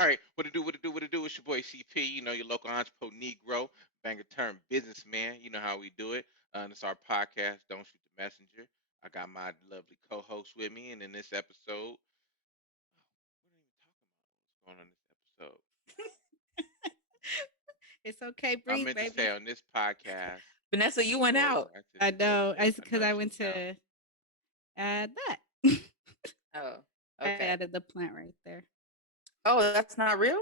All right, what to do, what to do, what to do? It's your boy CP, your local entrepreneur Negro, banger term businessman. You know how we do it. It's our podcast, Don't Shoot the Messenger. I got my lovely co host with me, and in this episode, what are you talking about? What's going on in this episode? It's okay, I breathe, meant to say baby. on this podcast, Vanessa, we you will went go over out. I activity know. culture. It's I because know I she's went out. to add that. Oh, I okay. added the plant right there. Oh, that's not real?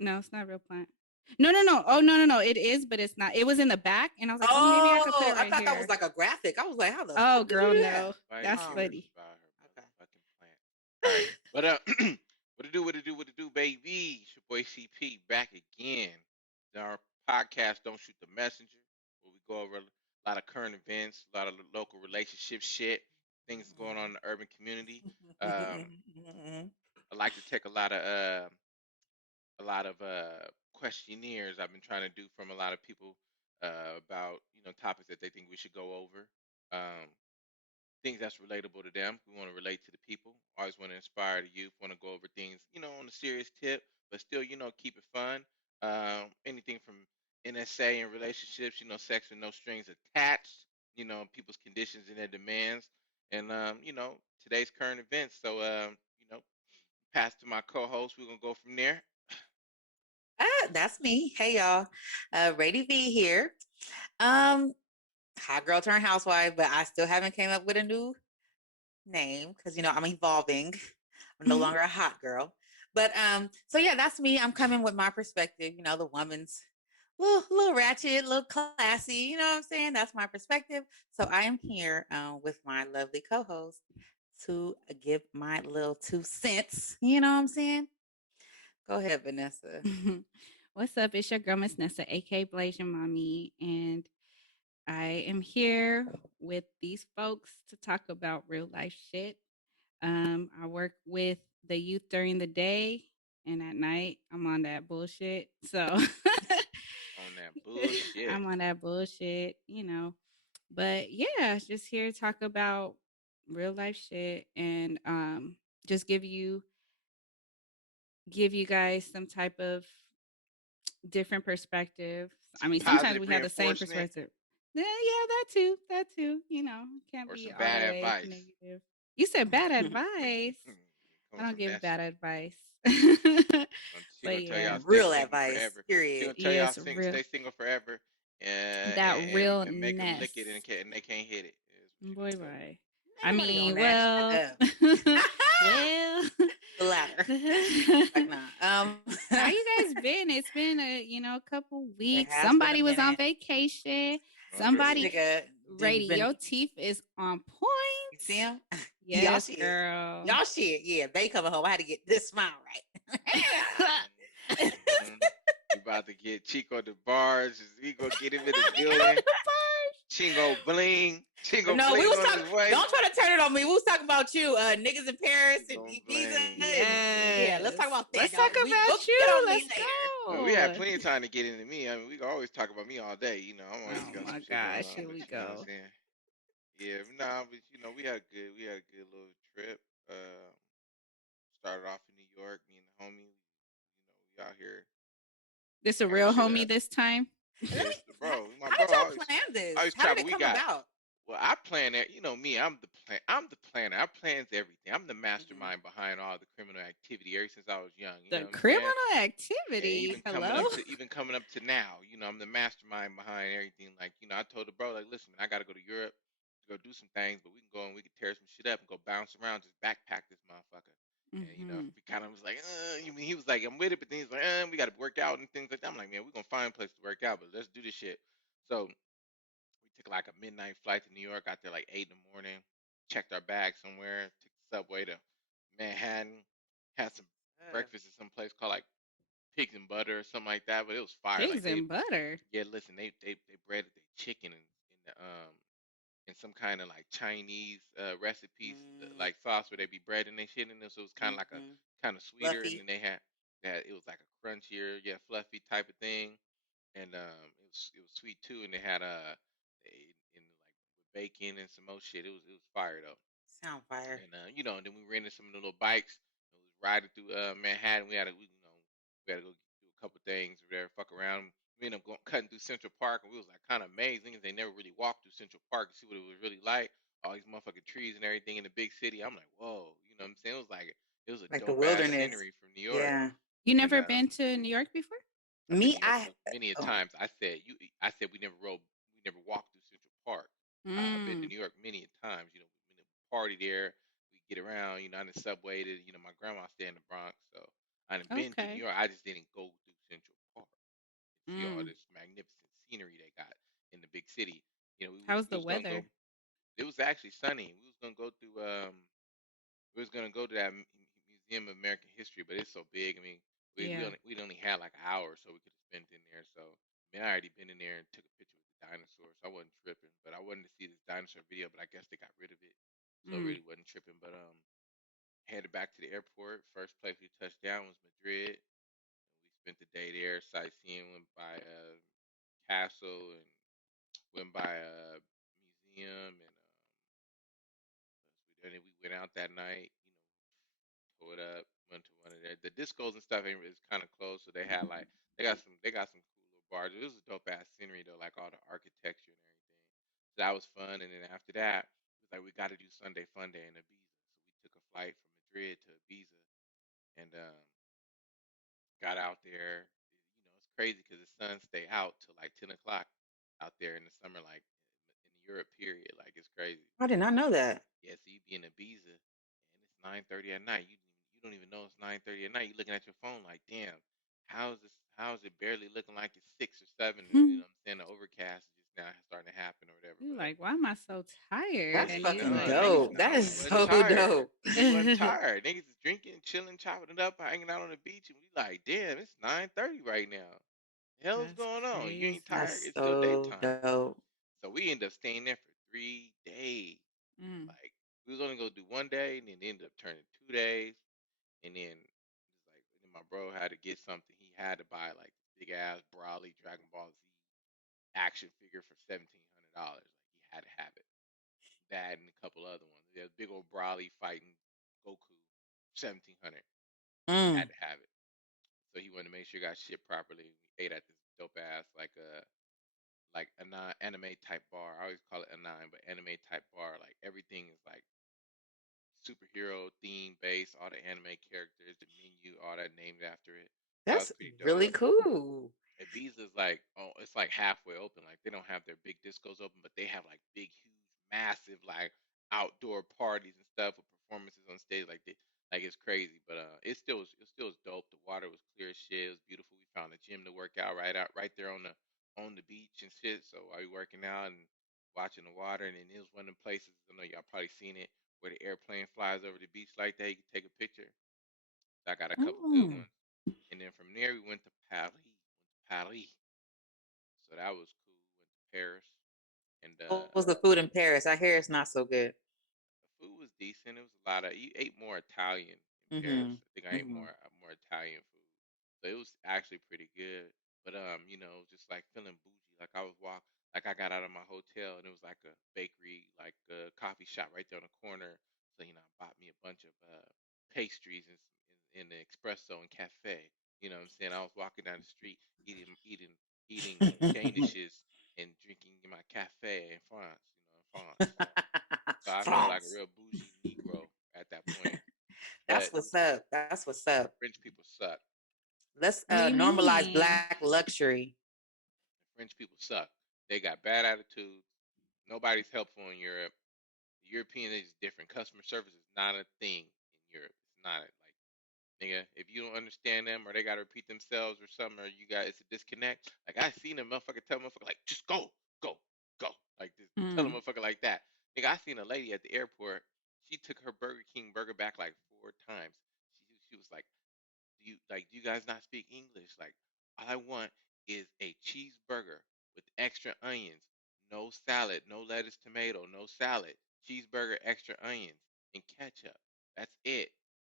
No, it's not a real plant. No, no, no. Oh, no, no, no. It is, but it's not. It was in the back, and I was like, oh, maybe I could put Oh, it I right thought that was here. like a graphic. I was like, how the Oh, fuck did you girl, do that? no. Nobody That's Oh, cares funny. about her okay. motherfucking plant. All right, but what to do, what to do, what to do, baby? It's your boy CP back again. Our podcast, Don't Shoot the Messenger, where we go over a lot of current events, a lot of local relationship shit, things going on in the urban community. Um, I like to take a lot of questionnaires I've been trying to do from a lot of people about topics that they think we should go over. Um, Things that's relatable to them. We want to relate to the people. Always want to inspire the youth. Want to go over things, on a serious tip, but still, keep it fun. Anything from NSA and relationships, sex with no strings attached. People's conditions and their demands, and today's current events. So, pass to my co-host. We're gonna go from there. That's me. Hey, y'all. Rady V here. Um, Hot girl turned housewife, but I still haven't came up with a new name because I'm evolving. I'm no longer a hot girl. But so yeah, that's me. I'm coming with my perspective, the woman's little ratchet, little classy, you know what I'm saying? That's my perspective. So I am here with my lovely co-host to give my little 2 cents, you know what I'm saying? Go ahead, Vanessa. What's up? It's your girl, Miss Nessa, aka Blasian Mommy, and I am here with these folks to talk about real life shit. I work with the youth during the day, and at night I'm on that bullshit. So On that bullshit. I'm on that bullshit, But yeah, just here to talk about real life shit and just give you guys some type of different perspective. I Some mean, sometimes positive we have the same reinforcement perspective. Yeah, yeah, that too. That too. Can't or be some all bad the way advice. negative. You said bad advice. I Coming don't from give Nessa. bad advice. She gonna But tell yeah, y'all stay Real single advice, forever. She period. gonna tell y'all yes, real stay single forever, and that and make them realness. lick it and they can't hit it. Is what she Boy, gonna tell you. boy. I Ain't nobody on mean, that. well, Shut up. well. The latter. Like, nah. How you guys been? It's been a couple It weeks. has been a Somebody was on minute. vacation. No This joke. Somebody, nigga Rady, didn't been. your teeth is on You see point. him? Y'all Yes, shit. girl. Y'all shit. Yeah, they coming home. I had to get this smile right. Mm-hmm. We about to get Chico the bars. We gonna get him in the building. Chingo bling. Chingo No, we bling was on talking. his way. Don't try to turn it on me. We was talking about you, niggas in Paris and Chingo Ibiza, bling. and yeah, let's Yes. talk about that. Let's talk Don't we? We'll about get you. on me Let's later. Well, we had go. plenty of time to get into me. I mean, we can always talk about me all day. I'm always Oh got some my shit going gosh, on, here but we you know what I'm go. saying. Yeah, nah, but we had a good little trip. Started off in New York, me and the homie. We out here This a tearing real shit homie up. this time? Let Yeah, me. it's the bro. My How bro. did y'all Always, plan this? always How did travel. it We come got. about? Well, I plan it. You know me. I'm the planner. I plans everything. I'm the Mhm. mastermind behind all the criminal activity ever since I was young. You know The what I'm saying? criminal And activity. Hello? even coming up to now, I'm the mastermind behind everything. Like, I told the bro, like, listen, man, I gotta go to Europe to go do some things, but we can go and we can tear some shit up and go bounce around, just backpack this motherfucker. And Mhm. we kind of was like, he was like, I'm with it, but then he's like, we got to work out and things like that. I'm like, man, we're gonna find a place to work out, but let's do this shit. So we took like a midnight flight to New York. Got there like 8 in the morning. Checked our bags somewhere. Took the subway to Manhattan. Had some Uh, breakfast at some place called like Pigs and Butter or something like that. But it was fire. Like Pigs and butter. yeah, listen, they breaded their chicken in some kind of like Chinese recipes, mm, like sauce where they be breading they shit in there. So it was kind of like a mm-hmm. kind of sweeter, and then Fluffy, they had that it was like a crunchier, yeah, fluffy type of thing, and it was sweet too, and they had in like with bacon and some more shit. It was fire though. sound fire. And and then we rented some of the little bikes. It was riding through Manhattan. We had to go do a couple things over there, fuck around. We ended up cutting through Central Park, and we was like kind of amazed. Niggas, they never really walked through Central Park to see what it was really like. All these motherfucking trees and everything in the big city. I'm like, whoa, you know what I'm saying? It was a Like the dope ass wilderness. scenery from New York. Yeah. You And never been to New York before? I've been Me, to New York I many a oh, times. I said we never walked through Central Park. I've been to Mm. New York many a times. We party there. We get around. On the subway. My grandma stay in the Bronx, so I done been to New Okay. York. I just didn't go through Central Park and see all Mm. this magnificent scenery they got in the big city. How's We the was gonna go. weather? It was actually sunny. We was gonna go through we was gonna go to that Museum of American History, but it's so big. I mean, Yeah. we'd only had like an hour, so we could have spent in there. So I mean, I already been in there and took a picture with the dinosaurs. So I wasn't tripping, but I wanted to see this dinosaur video, but I guess they got rid of it, so I Mm. really wasn't tripping. But headed back to the airport. First place we touched down was Madrid. We spent the day there sightseeing. Went by a castle and went by a museum and and then we went out that night. Pulled up, went to one of their the discos and stuff ain't is kind of close, so they got some cool little bars. It was a dope ass scenery though, like all the architecture and everything. So that was fun. And then after that, it was like we got to do Sunday Fun Day in Ibiza. So we took a flight from Madrid to Ibiza and got out there. It's crazy because the sun stay out till like 10 o'clock out there in the summer, like in the Europe period. Like it's crazy. I did not know that. Yeah, so you be in Ibiza and it's 9:30 at night. You don't even know it's 9:30 at night. You're looking at your phone like, damn, how is it barely looking like it's 6 or 7? And you know what I'm saying? The overcast is just now starting to happen or whatever. You But like, why am I so tired? That's And you fucking no, like, niggas, dope. That no, we is wasn't so tired. dope. We wasn't tired. Niggas is drinking, chilling, chopping it up, hanging out on the beach, and we like, damn, it's 9:30 right now. The hell's that's going on? You ain't crazy. tired? That's It's still so daytime. dope. So we ended up staying there for 3 days. Mm. Like we was only gonna do one day, and then it ended up turning 2 days. And then it's like then my bro had to get something. He had to buy like this big ass Brawly Dragon Ball Z action figure for $1,700. Like he had to have it. That and a couple other ones. There's big old Brawly fighting Goku, 1700. He had Mm. to have it. So he wanted to make sure it got shipped properly. We ate at this dope ass like a non anime type bar. I always call it a nine, but anime type bar. Like everything is like superhero theme based, all the anime characters, the menu, all that named after it. That was That's pretty dope. really cool. Ibiza's like, oh, it's like halfway open. Like they don't have their big discos open, but they have like big, huge, massive like outdoor parties and stuff with performances on stage. Like it's crazy, but it still was dope. The water was clear as shit. It was beautiful. We found a gym to work out right there on the beach and shit. So while we working out and watching the water, and then it was one of them places. I know y'all probably seen it where the airplane flies over the beach like that. You can take a picture. I got a couple good Mm. ones. And then from there we went to Paris. So that was cool. Went to Paris, and How was the food in Paris? I hear it's not so good. the food was decent. It was a lot of you ate more Italian in Paris. Mm-hmm. I think I ate Mm-hmm. more Italian food, so it was actually pretty good. But just like feeling bougie. Like I was like I got out of my hotel and it was like a bakery, like a coffee shop right there on the corner. So I bought me a bunch of pastries in the espresso and cafe. You know what I'm saying? I was walking down the street eating danishes and drinking in my cafe in France. In France. So I felt like a France. real bougie Negro at that point. That's But what's up. That's what's up. French people suck. Let's What do you normalize mean? black luxury. French people suck. They got bad attitudes. Nobody's helpful in Europe. The European is different. Customer service is not a thing in Europe. It's not. Nigga, if you don't understand them or they gotta repeat themselves or something, or you got it's a disconnect. Like I seen a motherfucker tell a motherfucker like just go, go, go, like just tell a Mm. motherfucker like that. Nigga, I seen a lady at the airport. She took her Burger King burger back like 4 times. She was like, do you guys not speak English? Like, all I want is a cheeseburger with extra onions, no salad, no lettuce, tomato, no salad, cheeseburger, extra onions, and ketchup. That's it.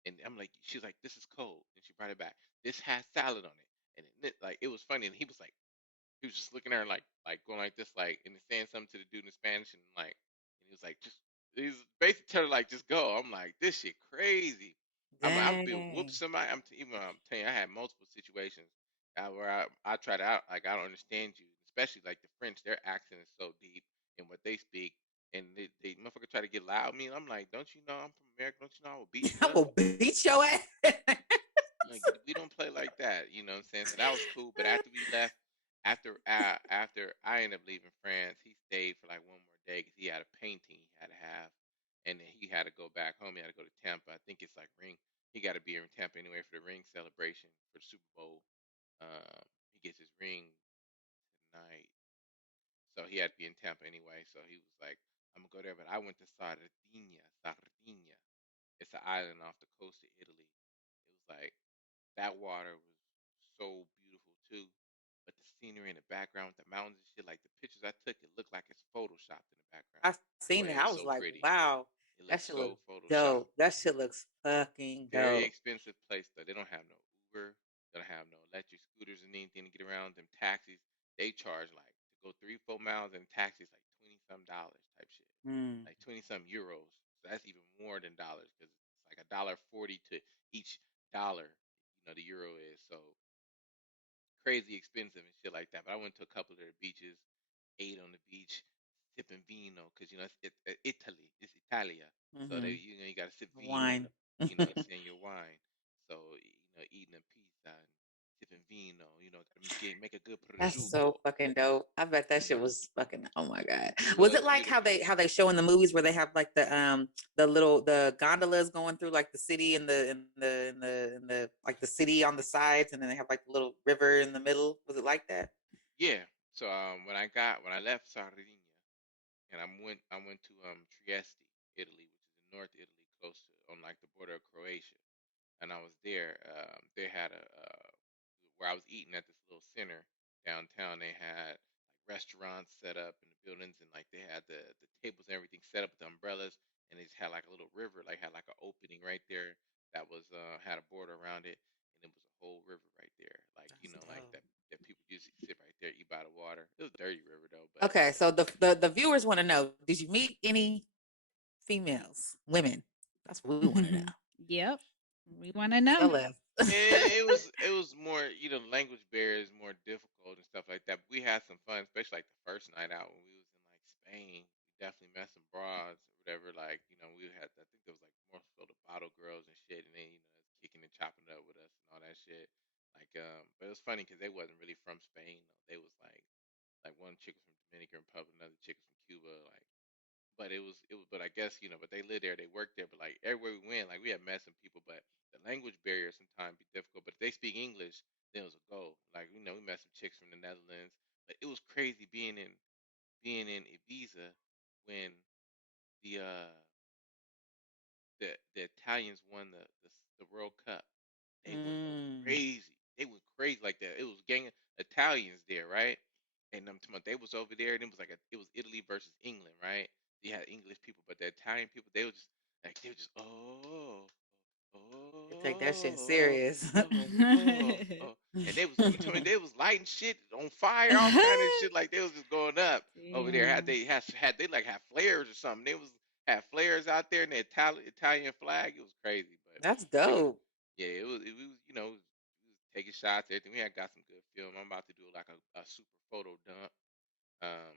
And I'm like, she's like, this is cold. And she brought it back. This has salad on it. And like it was funny. And he was like, he was just looking at her like going like this, like and saying something to the dude in Spanish, and like and he was like, just he's basically telling her like just go. I'm like, this shit crazy. I'm like, I've been whoop Dang. somebody. Even I'm telling you, I had multiple situations where I try to like I don't understand you, especially like the French. Their accent is so deep in what they speak, and they motherfucker try to get loud with me, and I'm like, don't you know I'm from America? Don't you know I will beat you I up? will beat your ass. Like we don't play like that, you know what I'm saying? So that was cool. But after we left, after I ended up leaving France, he stayed for like one more day because he had a painting he had to have, and then he had to go back home. He had to go to Tampa. I think it's like ring. He got to be in Tampa anyway for the ring celebration for the Super Bowl. He gets his ring tonight, so he had to be in Tampa anyway. So he was like, "I'm gonna go there," but I went to Sardinia. Sardinia. It's an island off the coast of Italy. It was like that water was so beautiful too. But the scenery in the background with the mountains and shit, like the pictures I took, it looked like it's photoshopped in the background. I The seen way it. it I was was so like, pretty. wow, It that looks shit look so photoshopped. dope. That shit looks fucking Very dope. expensive place though. They don't have no Uber. They don't have no electric scooters and anything to get around. Them taxis, they charge like to go 3 4 miles in taxis like 20 some dollars type shit, Mm. like 20 some euros. So that's even more than dollars because it's like $1.40 to each dollar. You know the euro is so crazy expensive and shit like that. But I went to a couple of their beaches, ate on the beach, sipping vino because you know it's Italy, it's Italia. So they Mm-hmm. you got to sip vino, Wine. you know, saying your wine. So eating a pizza and sipping vino, got to make a good That's so prosciutto. fucking dope. I bet that You shit know, was fucking, oh my god. it Was was it like beautiful. how they show in the movies where they have like the gondolas going through like the city and the like the city on the sides, and then they have like the little river in the middle? Was it like that? Yeah. So when I left Sardinia and I went to Trieste, Italy, which is in North Italy, close to on like the border of Croatia. And I was there. They had a where I was eating at this little center downtown. They had like restaurants set up in the buildings, and like they had the tables and everything set up with the umbrellas, and they just had like a little river, like had like an opening right there that was had a border around it, and it was a whole river right there, like That's like dope. that people usually sit right there, eat by the water. It was a dirty river though, but Okay, so the viewers want to know: did you meet any females, women? That's what we want to know. Yep. We want to know. Tell us. it was more, language barrier is more difficult and stuff like that. But we had some fun, especially like the first night out when we was in like Spain. We definitely met some bras or whatever. Like, we had I think there was like more so the bottle girls and shit, and then kicking and chopping it up with us and all that shit. Like, but it was funny because they wasn't really from Spain. Though. They was like one chick was from Dominican Republic, another chick was from Cuba. Like, but but I guess but they live there, they work there, but like everywhere we went, like we had met some people, but the language barrier sometimes be difficult. But if they speak English, then it was a go. Like we met some chicks from the Netherlands, but it was crazy being in Ibiza when the the Italians won the World Cup. They went Mm. crazy. They went crazy like that. It was gang of Italians there, right? And they was over there, and it was like it was Italy versus England, right? You had English people, but the Italian people, they were just They take that shit oh serious. oh, and they was lighting shit on fire, all kind of shit, like they was just going up over there. Damn. Had they like had flares or something? They was had flares out there in the Italian flag. It was crazy, but That's we dope. yeah, it was we was taking shots, everything. We had got some good film. I'm about to do like a super photo dump. Um,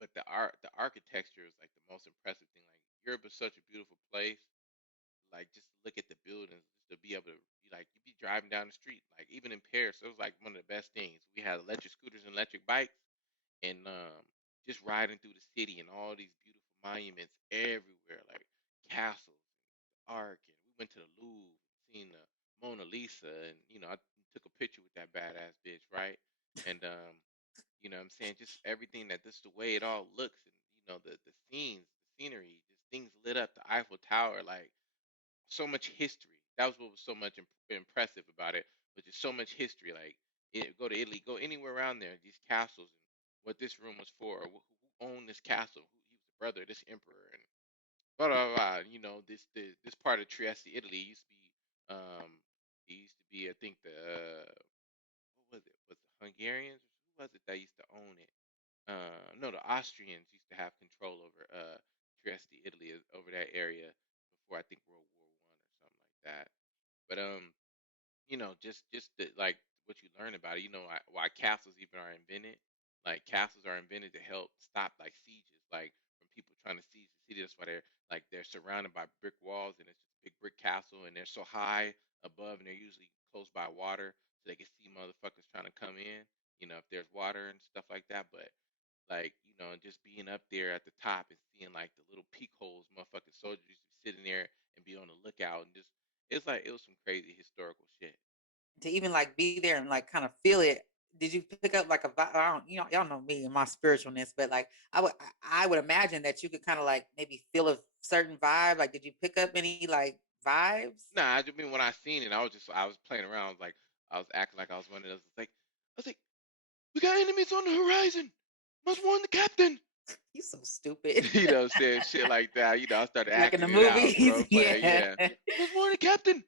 but the architecture is like the most impressive thing. Like Europe is such a beautiful place. Like just to look at the buildings, just to be able to be like you be driving down the street. Like even in Paris, it was like one of the best things. We had electric scooters and electric bikes, and just riding through the city and all these beautiful monuments everywhere, like castles, Arc, and we went to the Louvre, seen the Mona Lisa, and I took a picture with that badass bitch, right? And what I'm saying, just everything that this the way it all looks, and the scenes, the scenery, just things lit up, the Eiffel Tower, like so much history. That was what was so much impressive about it, but just so much history. Like, go to Italy, go anywhere around there, these castles, and what this room was for, or who owned this castle, who he was the brother of this emperor, and blah blah blah. This part of Trieste, Italy, used to be it used to be, I think, the what was it? Was the Hungarians? Who was it that used to own it? No, the Austrians used to have control over Trieste, Italy, over that area before, I think, World War I or something like that. But just like what you learn about it, why castles even are invented. Like, castles are invented to help stop like sieges, like from people trying to siege the city. That's why they're surrounded by brick walls, and it's just a big brick castle, and they're so high above, and they're usually close by water, so they can see motherfuckers trying to come in. If there's water and stuff like that. But like, just being up there at the top and seeing like the little peek holes, motherfucking soldiers used to be sitting there and be on the lookout, and just it's like it was some crazy historical shit. To even like be there and like kind of feel it. Did you pick up like a vibe? I don't, y'all know me and my spiritualness, but like I would imagine that you could kind of like maybe feel a certain vibe. Like, did you pick up any like vibes? Nah, I just mean, when I seen it, I was playing around. I was acting like I was one of those. I was like, we got enemies on the horizon. Must warn the captain. You so stupid. Saying shit like that. I started Like in the acting it out, movies, role playing. yeah. Yeah, must warn the captain.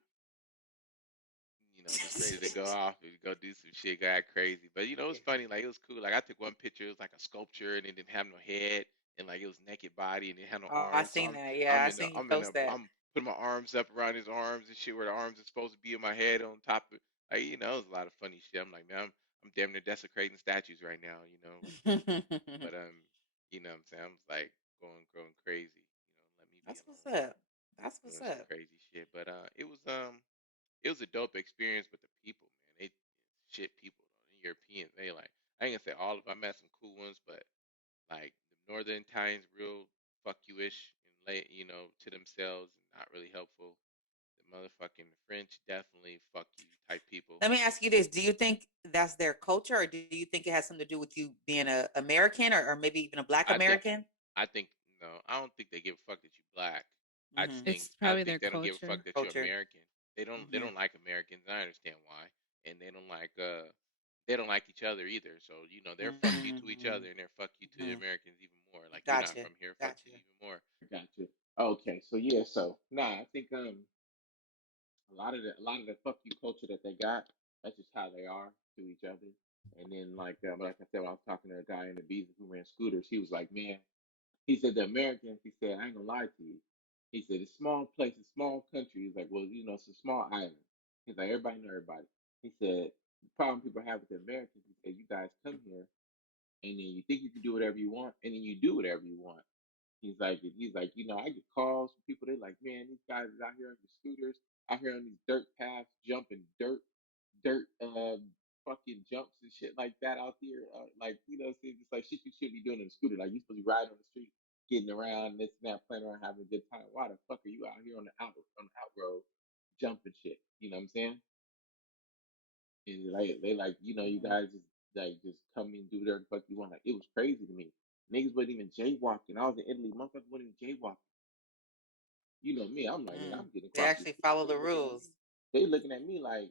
Just ready to go off and go do some shit, got crazy. But it was funny. Like, it was cool. Like, I took one picture. It was like a sculpture, and it didn't have no head, and like it was naked body, and it had no Oh, I arms. So seen that. Yeah, I seen you post that. I'm putting my arms up around his arms and shit, where the arms are supposed to be in my head on top of. Like, it was a lot of funny shit. I'm like, man, I'm damn near desecrating statues right now. But what I'm saying, I'm just like going crazy. Let me be That's what's alone, up. That's what's doing some up. crazy shit. But it was a dope experience with the people, man. They shit people though. The Europeans, they like, I ain't gonna say all of them. I met some cool ones, but like the Northern Italians, real fuck you ish and late, to themselves and not really helpful. The motherfucking French, definitely fuck you type people. Let me ask you this: do you think that's their culture, or do you think it has something to do with you being a American, or maybe even a Black I think American? I think no, I don't think they give a fuck that you black. I just Mm-hmm. think It's I probably think their they don't give a fuck culture. that you're Culture. American. They don't Mm-hmm. like Americans. And I understand why, and they don't like each other either. So they're fuck you to each Mm-hmm. other, and they're fuck you to the Mm-hmm. Americans even more. Like, you're not Gotcha. from here, fuck you Gotcha. even more. Gotcha. Okay, so yeah, so nah, I think a lot of the fuck you culture that they got, that's just how they are to each other. And then like I said, when I was talking to a guy in the Bees who ran scooters, he was like, man, he said the Americans, he said, I ain't gonna lie to you. He said it's small places, small country. He's like, well, it's a small island. He's like, everybody know everybody. He said the problem people have with the Americans, he said, you guys come here and then you think you can do whatever you want, and then you do whatever you want. He's like, I get calls from people. They're like, man, these guys is out here on the scooters, out here on these dirt paths, jumping dirt, fucking jumps and shit like that out here. Like, it's just like shit you should be doing on a scooter. Like, you supposed to be riding on the street, getting around, this and that, playing around, having a good time. Why the fuck are you out here on the out road, jumping shit? You know what I'm saying? And they like, you Mm-hmm. guys just come and do whatever the fuck you want. Like, it was crazy to me. Niggas wasn't even jaywalking. I was in Italy, motherfuckers wasn't even jaywalking. You know me, I'm like, nigga, Mm. I'm getting They across the actually street. follow They the looking at rules. me. They looking at me like,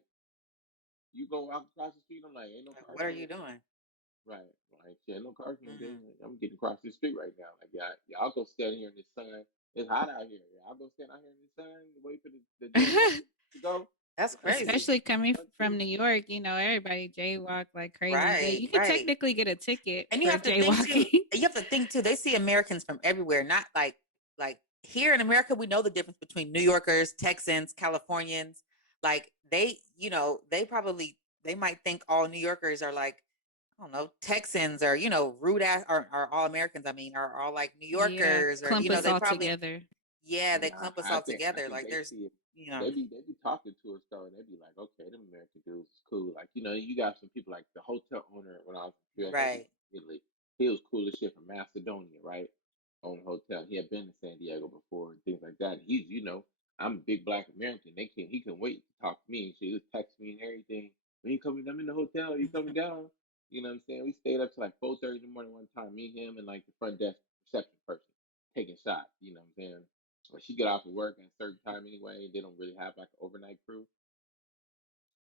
you go walk across the street. I'm like, ain't no Like, cars what are coming. you doing? Right. Like, yeah, no cars coming, Mm-hmm. dude. Like, I'm getting across the street right now. Like, yeah, I'll go stand here in the sun. It's hot out here. Yeah, I'll go stand out here in the sun and wait for the damn bus to go. That's crazy. Especially coming Fuck from you. New York, everybody jaywalk like crazy, but Right, you could right. technically get a ticket And you for have to think too. jaywalking. You have to think too. They see Americans from everywhere, not like here in America. We know the difference between New Yorkers, Texans, Californians. Like they probably they might think all New Yorkers are like I don't know Texans or rude ass or all Americans. I mean, are all like New Yeah, Yorkers or clump us they all probably together. they Nah, clump us I all think I together. think Like they there's see it. you know They be talking to us though, and they be like, okay, them American dudes is cool. Like, you got some people like the hotel owner when I was in right. Italy. He was cool as shit from Macedonia, right? On a hotel. He had been to San Diego before and things like that. He's I'm a big black American. He couldn't wait to talk to me and shit. He was texting me and everything. When you coming? I'm in the hotel. You coming down? You know what I'm saying? We stayed up till like 4:30 in the morning one time. Me, him, and like the front desk reception person taking shots. You know what I'm saying? But she get off of work at a certain time anyway. They don't really have like an overnight crew.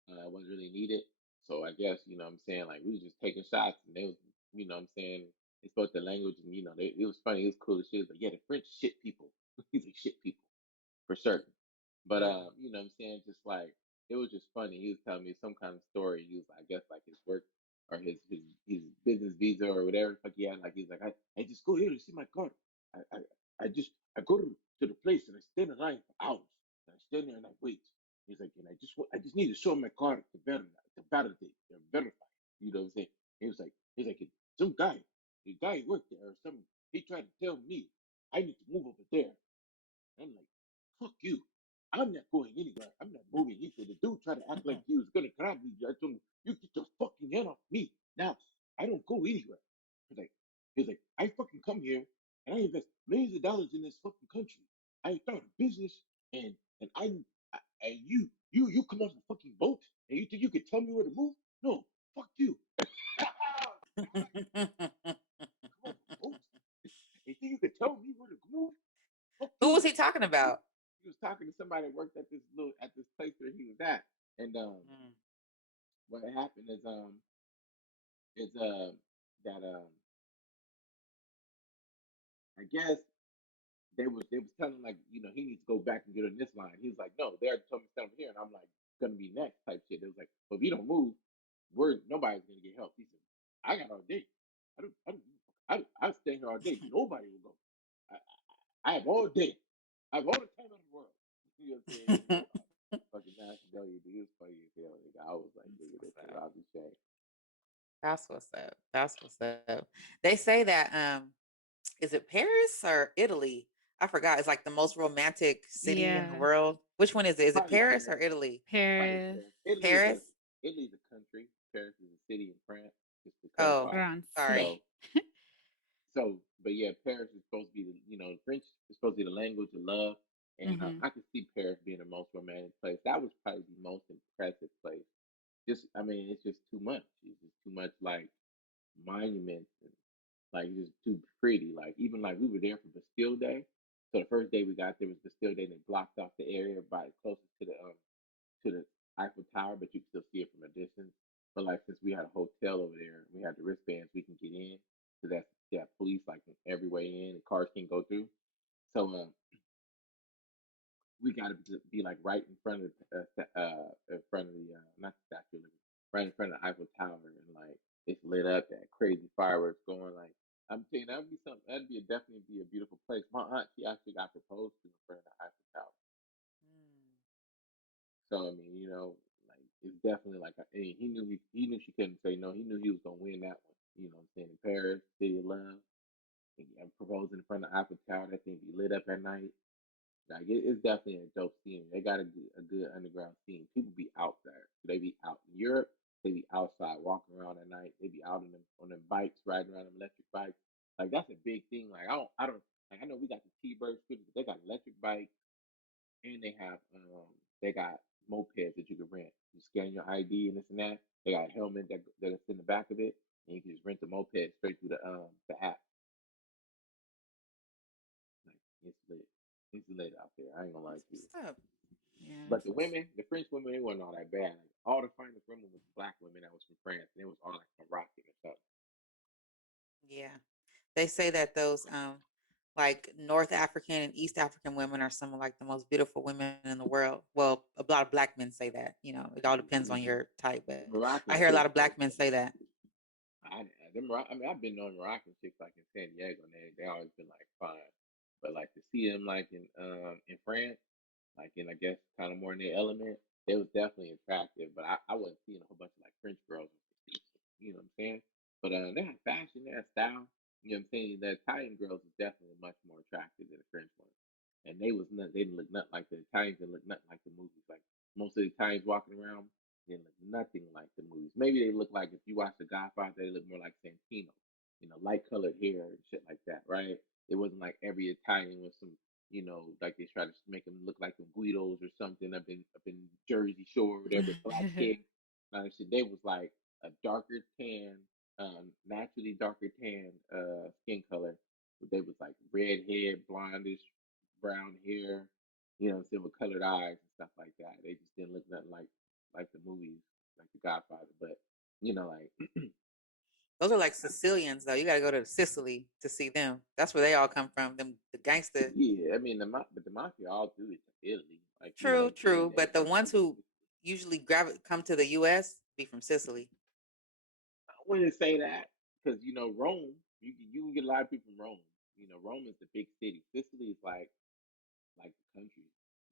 It wasn't really needed. So I guess, you know what I'm saying, like we was just taking shots and they was, you know what I'm saying, they spoke the language and, you know, it was funny, it was cool as shit. But yeah, the French shit people. He's like shit people for certain. But Mm. you know what I'm saying, just like it was just funny. He was telling me some kind of story. He was I guess like his work or his business visa or whatever the fuck he had. Like he's like, I just go here to see my car. I go to the place and I stand in line for hours. And I stand there and I wait. He's like, and I just need to show my car to validate and verify. You know what I'm saying? He's like some guy, the guy who worked there or something. He tried to tell me I need to move over there. I'm like, fuck you. I'm not going anywhere. I'm not moving. He said, the dude tried to act like he was going to grab me. I told him, you get your fucking hand off me. Now, I don't go anywhere. He's like, he's like, I fucking come here and I invest millions of dollars in this fucking country. I start a business and and and you come off a fucking boat and you think you could tell me where to move? No, fuck you. I'm like, come off a boat? You think you could tell me where to move? Fuck Who you. was he talking about? He was talking to somebody that worked at this place where he was at, and Mm. what happened is that I guess they was telling like he needs to go back and get on this line. He was like, no, they already told me to stand over here, and I'm like gonna be next type shit. It was like, well, if you don't move, we're nobody's gonna get help. He said, I got all day. I stay here all day. Nobody will go. I, I have all day. I have all the time in the world. You know what I'm saying? It was like, oh, fucking Macedonia, dude. It was funny as hell. Nigga. I was like, That's nigga, this what's is up. I'll be saying. That's what's up. That's what's up. They say that is it Paris or Italy? I forgot. It's like the most romantic city in the Yeah, world. Which one is it? Is it Probably Paris or Paris. Italy? Probably Paris, Paris. Paris? Italy's a country. Paris is a city in France, just to Oh, clarify. sorry. Francie. So but yeah, Paris is supposed to be French is supposed to be the language of love, and Mhm. I could see Paris being the most romantic place. That was probably the most impressive place. Just I mean, it's just too much. It's just too much like monuments and like just too pretty. Like even like we were there for Bastille Day. So the first day we got there was Bastille Day, and they blocked off the area by closest to the Eiffel Tower, but you can still see it from a distance. But like since we had a hotel over there, we had the wristbands, we can get in. So that's yeah, police like in every way in, and cars can't go through. So we got to be like right in front of in front of the not the statue, right in front of the Eiffel Tower, and like it's lit up, that crazy fireworks going. Like I'm saying, that would be something. That'd be definitely be a beautiful place. My aunt, she actually got proposed to in front of the Eiffel Tower. So I mean, like it's definitely like I mean, he knew she couldn't say no. He knew he was gonna win that one. You know what I'm saying? In Paris, City of Love, and proposing in front of the Eiffel Tower. That thing be lit up at night. Like it's definitely a dope scene. They got a good underground scene. People be out there. They be out in Europe. They be outside walking around at night. They be out on them bikes, riding around them electric bikes. Like that's a big thing. Like I don't like I know we got the T-Bird scooters, but they got electric bikes and they got mopeds that you can rent. You scan your ID and this and that. They got a helmet that's in the back of it, and you can just rent the moped straight through the app. Like it's lit. It's lit out there. I ain't gonna lie That's to you. what's up. Yeah, But that's the what's women, the French women, they weren't all that bad. Like, all the finest women was black women that was from France, and it was all like Moroccan and stuff. yeah. They say that those like North African and East African women are some of like the most beautiful women in the world. Well, a lot of black men say that. It all depends on your type, but I Moroccan hear a lot chicks, of black men say that. I mean, I've been knowing Moroccan chicks like in San Diego, and they always been like fine. But like to see them like in France, like in I guess kind of more in their element, they was definitely attractive. But I wasn't seeing a whole bunch of like French girls, you know what I'm saying? But they had fashion, they had style. You know what I'm saying? The Italian girls was definitely much more attractive than the French ones, and they didn't look nothing like the Italians. Didn't look nothing like the movies. Like most of the Italians walking around didn't look nothing like the movies. Maybe they look like if you watch The Godfather, they look more like Santino. Light colored hair and shit like that, right? It wasn't like every Italian was some like they try to make them look like them Guidos or something up in Jersey Shore or whatever, black hair. Now shit, they was like a darker tan, naturally darker tan skin color. But they was like red hair, blondish, brown hair, what I'm saying, with colored eyes and stuff like that. They just didn't look nothing like the movies, like The Godfather. But like Those are like Sicilians, though. You got to go to Sicily to see them. That's where they all come from. Them the gangster. yeah, I mean but the mafia all through it to Italy, like True, they true. they But the come ones from. who usually come to the U.S. be from Sicily. I wouldn't say that because Rome, you can get a lot of people from Rome. Rome is the big city. Sicily is like the country.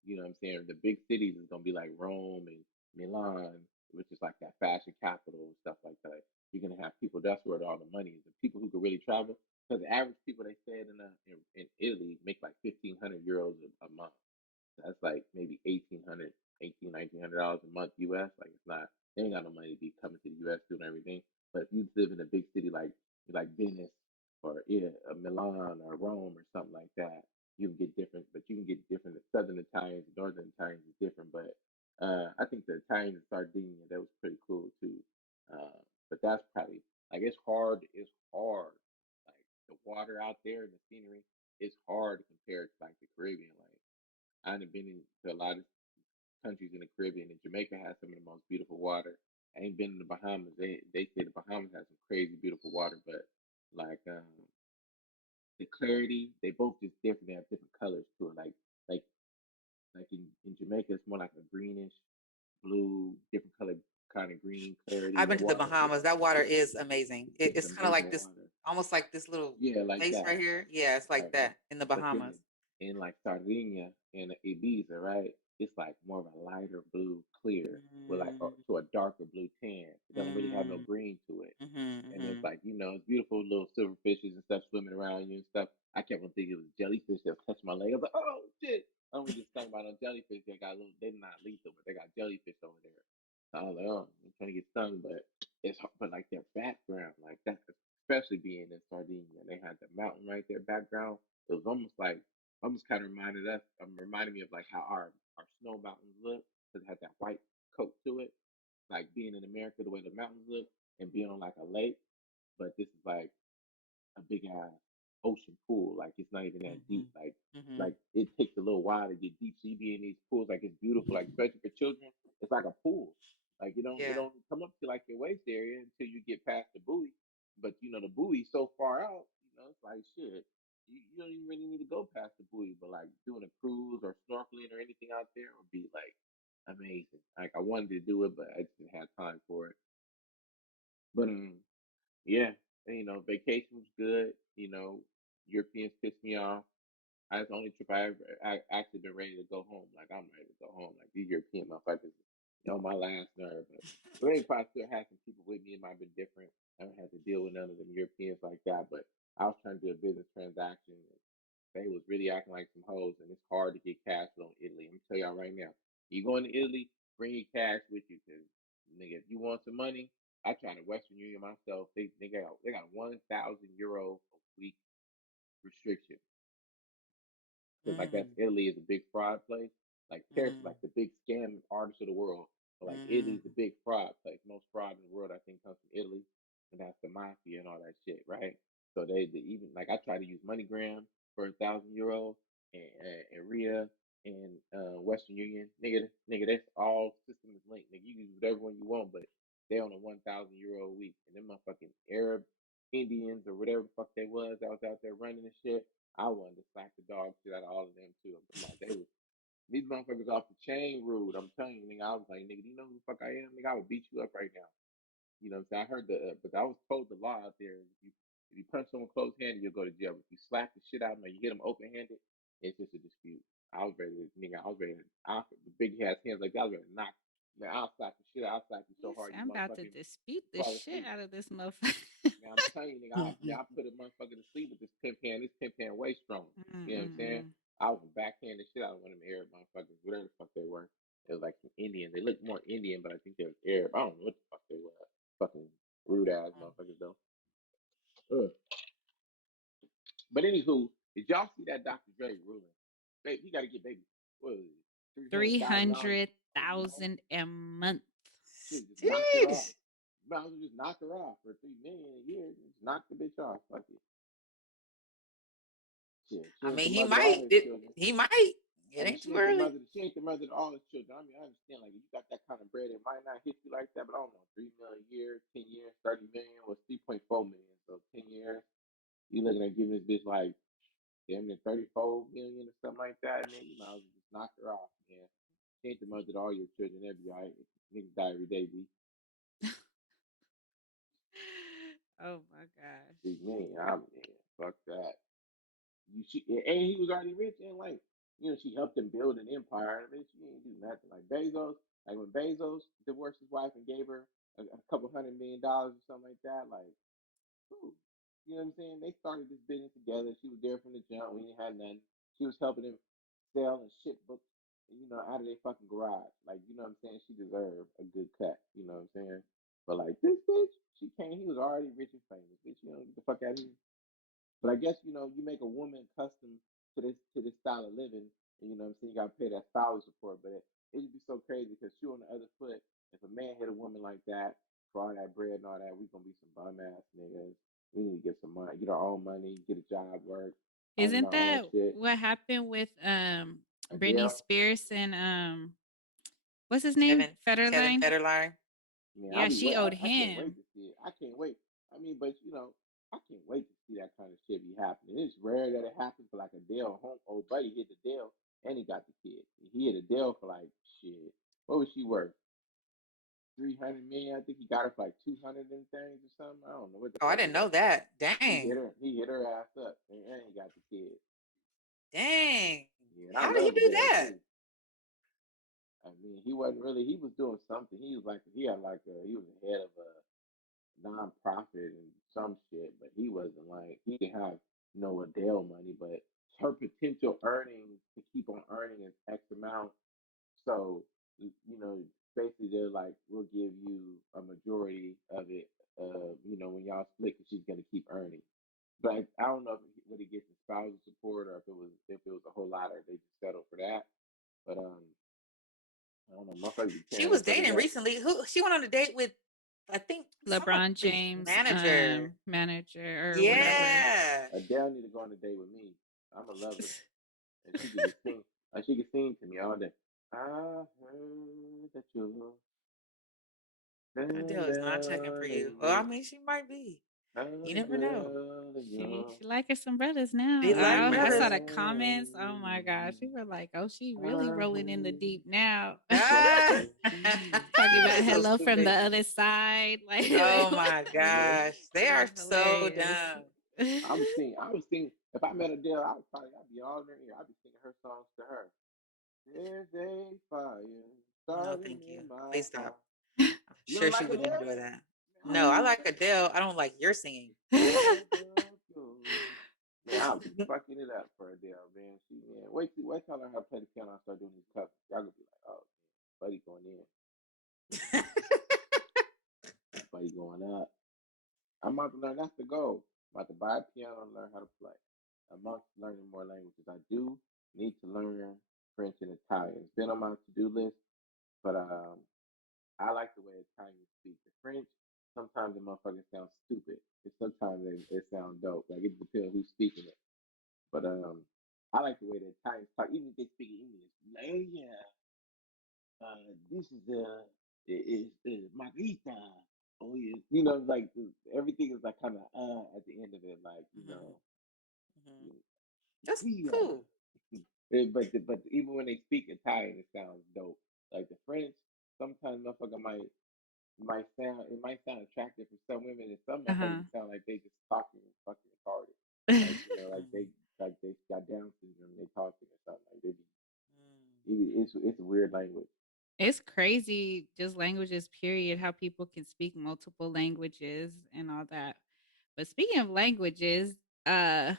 You know what I'm saying? The big cities is gonna be like Rome and Milan, which is like that fashion capital and stuff like that. You're gonna have people. That's where all the money is. The people who can really travel, because the average people they said in Italy make like 1,500 euros a month. That's like maybe 1,800, 1,900 dollars a month US. Like it's not, they ain't got no money to be coming to the US doing everything. But if you live in a big city like Venice or yeah, Milan or Rome or something like that, you can get different. But you can get different. The Southern Italians, Northern Italians is different. But I think the Italian in Sardinia that was pretty cool too. But that's probably like it's hard. It's hard. Like the water out there and the scenery, it's hard to compare it to like the Caribbean. Like I have been into a lot of countries in the Caribbean, and Jamaica has some of the most beautiful water. I ain't been in the Bahamas. They say the Bahamas has some crazy beautiful water, but like the clarity, they both just different. They have different colors to it. Like like in Jamaica, it's more like a greenish, blue, different color kind of green clarity. I've The been to the water, Bahamas. That water is amazing. it's It's kind of amazing like this, water. almost like this little Yeah, like place right that. here. Yeah, it's like Right. that in the But then Bahamas. in like Sardinia and Ibiza, right? It's like more of a lighter blue, clear, with like Mm, to a darker blue tan. It don't really have no mm, green to it. And it's mm-hmm. like, it's beautiful little silver fishes and stuff swimming around you and stuff. I kept on thinking it was jellyfish that was touching my leg. I was like, oh shit. I don't get stung by no jellyfish. They got little, they're not lethal, but they got jellyfish over there. So I was like, oh, I'm trying to get stung, but it's hard, but like their background, like that, especially being in Sardinia, they had the mountain right there background. It was almost kind of reminded me of like how our snow mountains look because it had that white coat to it, like being in America, the way the mountains look, and being on like a lake. But this is like a big ass ocean pool. Like it's not even that deep. Mm-hmm. Like Mm-hmm. like it takes a little while to get deep. So you be in these pools, like it's beautiful. Like especially for children, it's like a pool. Like it Yeah. don't come up to like your waist area until you get past the buoy. But the buoy's so far out. It's like shit. You don't even really need to go past the buoy. But like doing a cruise or snorkeling or anything out there would be like amazing. Like I wanted to do it, but I just didn't have time for it. But yeah, and, vacation was good. Europeans pissed me off. That's the only trip I actually been ready to go home. Like I'm ready to go home. Like these European motherfuckers, my last nerve. But maybe if I still had some people with me, it might have been different. I don't have to deal with none of them Europeans like that. But I was trying to do a business transaction. And they was really acting like some hoes, and it's hard to get cash on Italy. I'm gonna tell y'all right now. You going to Italy, bring your cash with you, cause nigga, if you want some money, I tried to Western Union myself. They got 1,000 euro a week restriction. Because like that's Mm, Italy is a big fraud place. Like Paris is mm, like the big scam artist of the world. But like mm, Italy's the big fraud place. Most fraud in the world I think comes from Italy. And that's the mafia and all that shit, right? So they even like I try to use MoneyGram for 1,000 euros and RIA and Western Union. Nigga, that's all systems linked. Nigga, you can use whatever one you want, but they on a 1,000 euro a week. And them motherfucking Arab Indians or whatever the fuck they was that was out there running and shit. I wanted to slap the dog shit out of all of them too. I'm talking about they was these motherfuckers off the chain rude. I'm telling you, nigga. I was like, nigga, do you know who the fuck I am? Nigga, I would beat you up right now. You know what I'm saying? I heard but I was told the law out there. If you punch someone close handed, you'll go to jail. But if you slap the shit out of them or you hit them open handed, it's just a dispute. I was ready to, nigga. I was ready to. The big ass hands like that. I was ready to knock. Man, I'll slap the shit. I'll slap you so Yes, hard you I'm about to motherfucking dispute the fall shit asleep. out of this motherfucker. Now I'm telling you, nigga, mm, I put a motherfucker to sleep with this pimp hand. This pimp hand way strong. You know what I'm saying? Mm-mm-mm. I was backhand the shit out of one of them Arab motherfuckers, whatever the fuck they were. It was like some Indian. They looked more Indian, but I think they was Arab. I don't know what the fuck they were. Fucking rude ass motherfuckers though. Ugh. But anywho, did y'all see that Dr. Dre ruling? baby, he got to get baby. What is it? $300,000 a month. 300,000 a month. Shit, just knock her off. Sheesh. Might as well just knock her off for 3 million a year. Just knock the bitch off. Fuck it. Shit, she I ain't mean, the he mother of all might. his children. He might. I It mean, ain't too early. she ain't the mother of all his children. I mean, I understand, like, if you got that kind of bread, it might not hit you like that, but I don't know, 3 million a year, 10 years, 30 million was 3.4 million. So 10 years, you looking at giving this bitch like damn near 34 million or something like that, man. You might as well just knock her off, man. She ain't the mother of all your children, that'd be alright. Niggas die every day, B. Oh my gosh. 3 million, I mean, fuck that. And he was already rich, and like, she helped him build an empire. Bitch, she didn't do nothing. Like Bezos, like when Bezos divorced his wife and gave her a couple $100 million or something like that, like, ooh, you know what I'm saying? They started this business together. She was there from the jump. We didn't have nothing. She was helping him sell and ship books, out of their fucking garage. Like, you know what I'm saying? She deserved a good cut. You know what I'm saying? But like this bitch, she came. He was already rich and famous. Bitch, get the fuck out of here. But I guess you make a woman accustomed to this style of living, and you know what I'm saying, you gotta pay that spousal support. But it'd be so crazy because she on the other foot. If a man hit a woman like that for all that bread and all that, we gonna be some bum ass niggas. We need to get some money, get our own money, get a job, work, earning Isn't our own that shit. what happened with Britney Adele, Spears and what's his name? Kevin Federline? Federline. man, Yeah, she owed I can't wait him. to see it. I can't wait. I mean, but I can't wait to see that kind of shit be happening. It's rare that it happens, but like Adele, old buddy hit Adele and he got the kid. He hit Adele for like shit. What was she worth? 300 million. I think he got her for like 200 and things or something. I don't know what the Oh, I fuck didn't it know was. that. Dang. He hit her ass up and he got the kid. Dang. Yeah, and I How did he love do Adele that? too. I mean, he wasn't really. He was doing something. He had like he was the head of a non-profit and some shit, but he wasn't like he didn't have no Adele money, but her potential earnings to keep on earning is X amount. So you know, basically they're like, we'll give you a majority of it. When y'all split, 'cause she's gonna keep earning. But I don't know what he gets in spousal support or if it was a whole lot or they just settled for that. But I don't know. Motherfuckers be She tearing was each other dating up. recently. Who she went on a date with? I think LeBron somebody's James manager. manager or whatever. Yeah. Adele need to go on a date with me. I'm a lover. And she could just sing. Like she could sing to me all day. I heard that you're Adele is not checking for you. Well, I mean, she might be. You I'm a never know. girl and She like her some brothers now. She like I saw brothers. the comments. Oh my gosh, we were like, "Oh, she I really rolling in the heard deep now." that Ah! Talking about So hello from the stupid. other side. Like, Oh what? my uh-huh. gosh. They It are was so hilarious. dumb. I was singing. If I met Adele, I'd be all in her ear. I'd be singing her songs to her. There's a fire No, starting thank you. in my Please stop. heart. I'm You sure don't she like would Adele? enjoy that. Man, I No, I love like Adele. Adele. I don't like your singing. Man, I'll be fucking it up for Adele, man. Wait till I learn how to play the piano and start doing these covers. Y'all gonna be like, oh, buddy going in, buddy going up. I'm about to learn. That's the goal. I'm about to buy a piano and learn how to play. Amongst learning more languages, I do need to learn French and Italian. It's been on my to-do list, but I like the way Italians speak. The French, sometimes the motherfuckers sound stupid. And sometimes they sound dope. Like it depends who's speaking it. But I like the way the Italians talk, even if they speak English. Like, oh yeah, this is is Margarita. Oh yeah, like everything is like kind of at the end of it, like Mhm, mhm. That's we cool. but even when they speak Italian, it sounds dope. Like the French, sometimes motherfucker might sound attractive for some women, and some motherfuckers Uh-huh. it sound like they just talking fucking retarded. Like Mm, like they got Down syndrome. They talking or something like mm. it's a weird language. It's crazy, just languages, period, how people can speak multiple languages and all that. But speaking of languages, uh,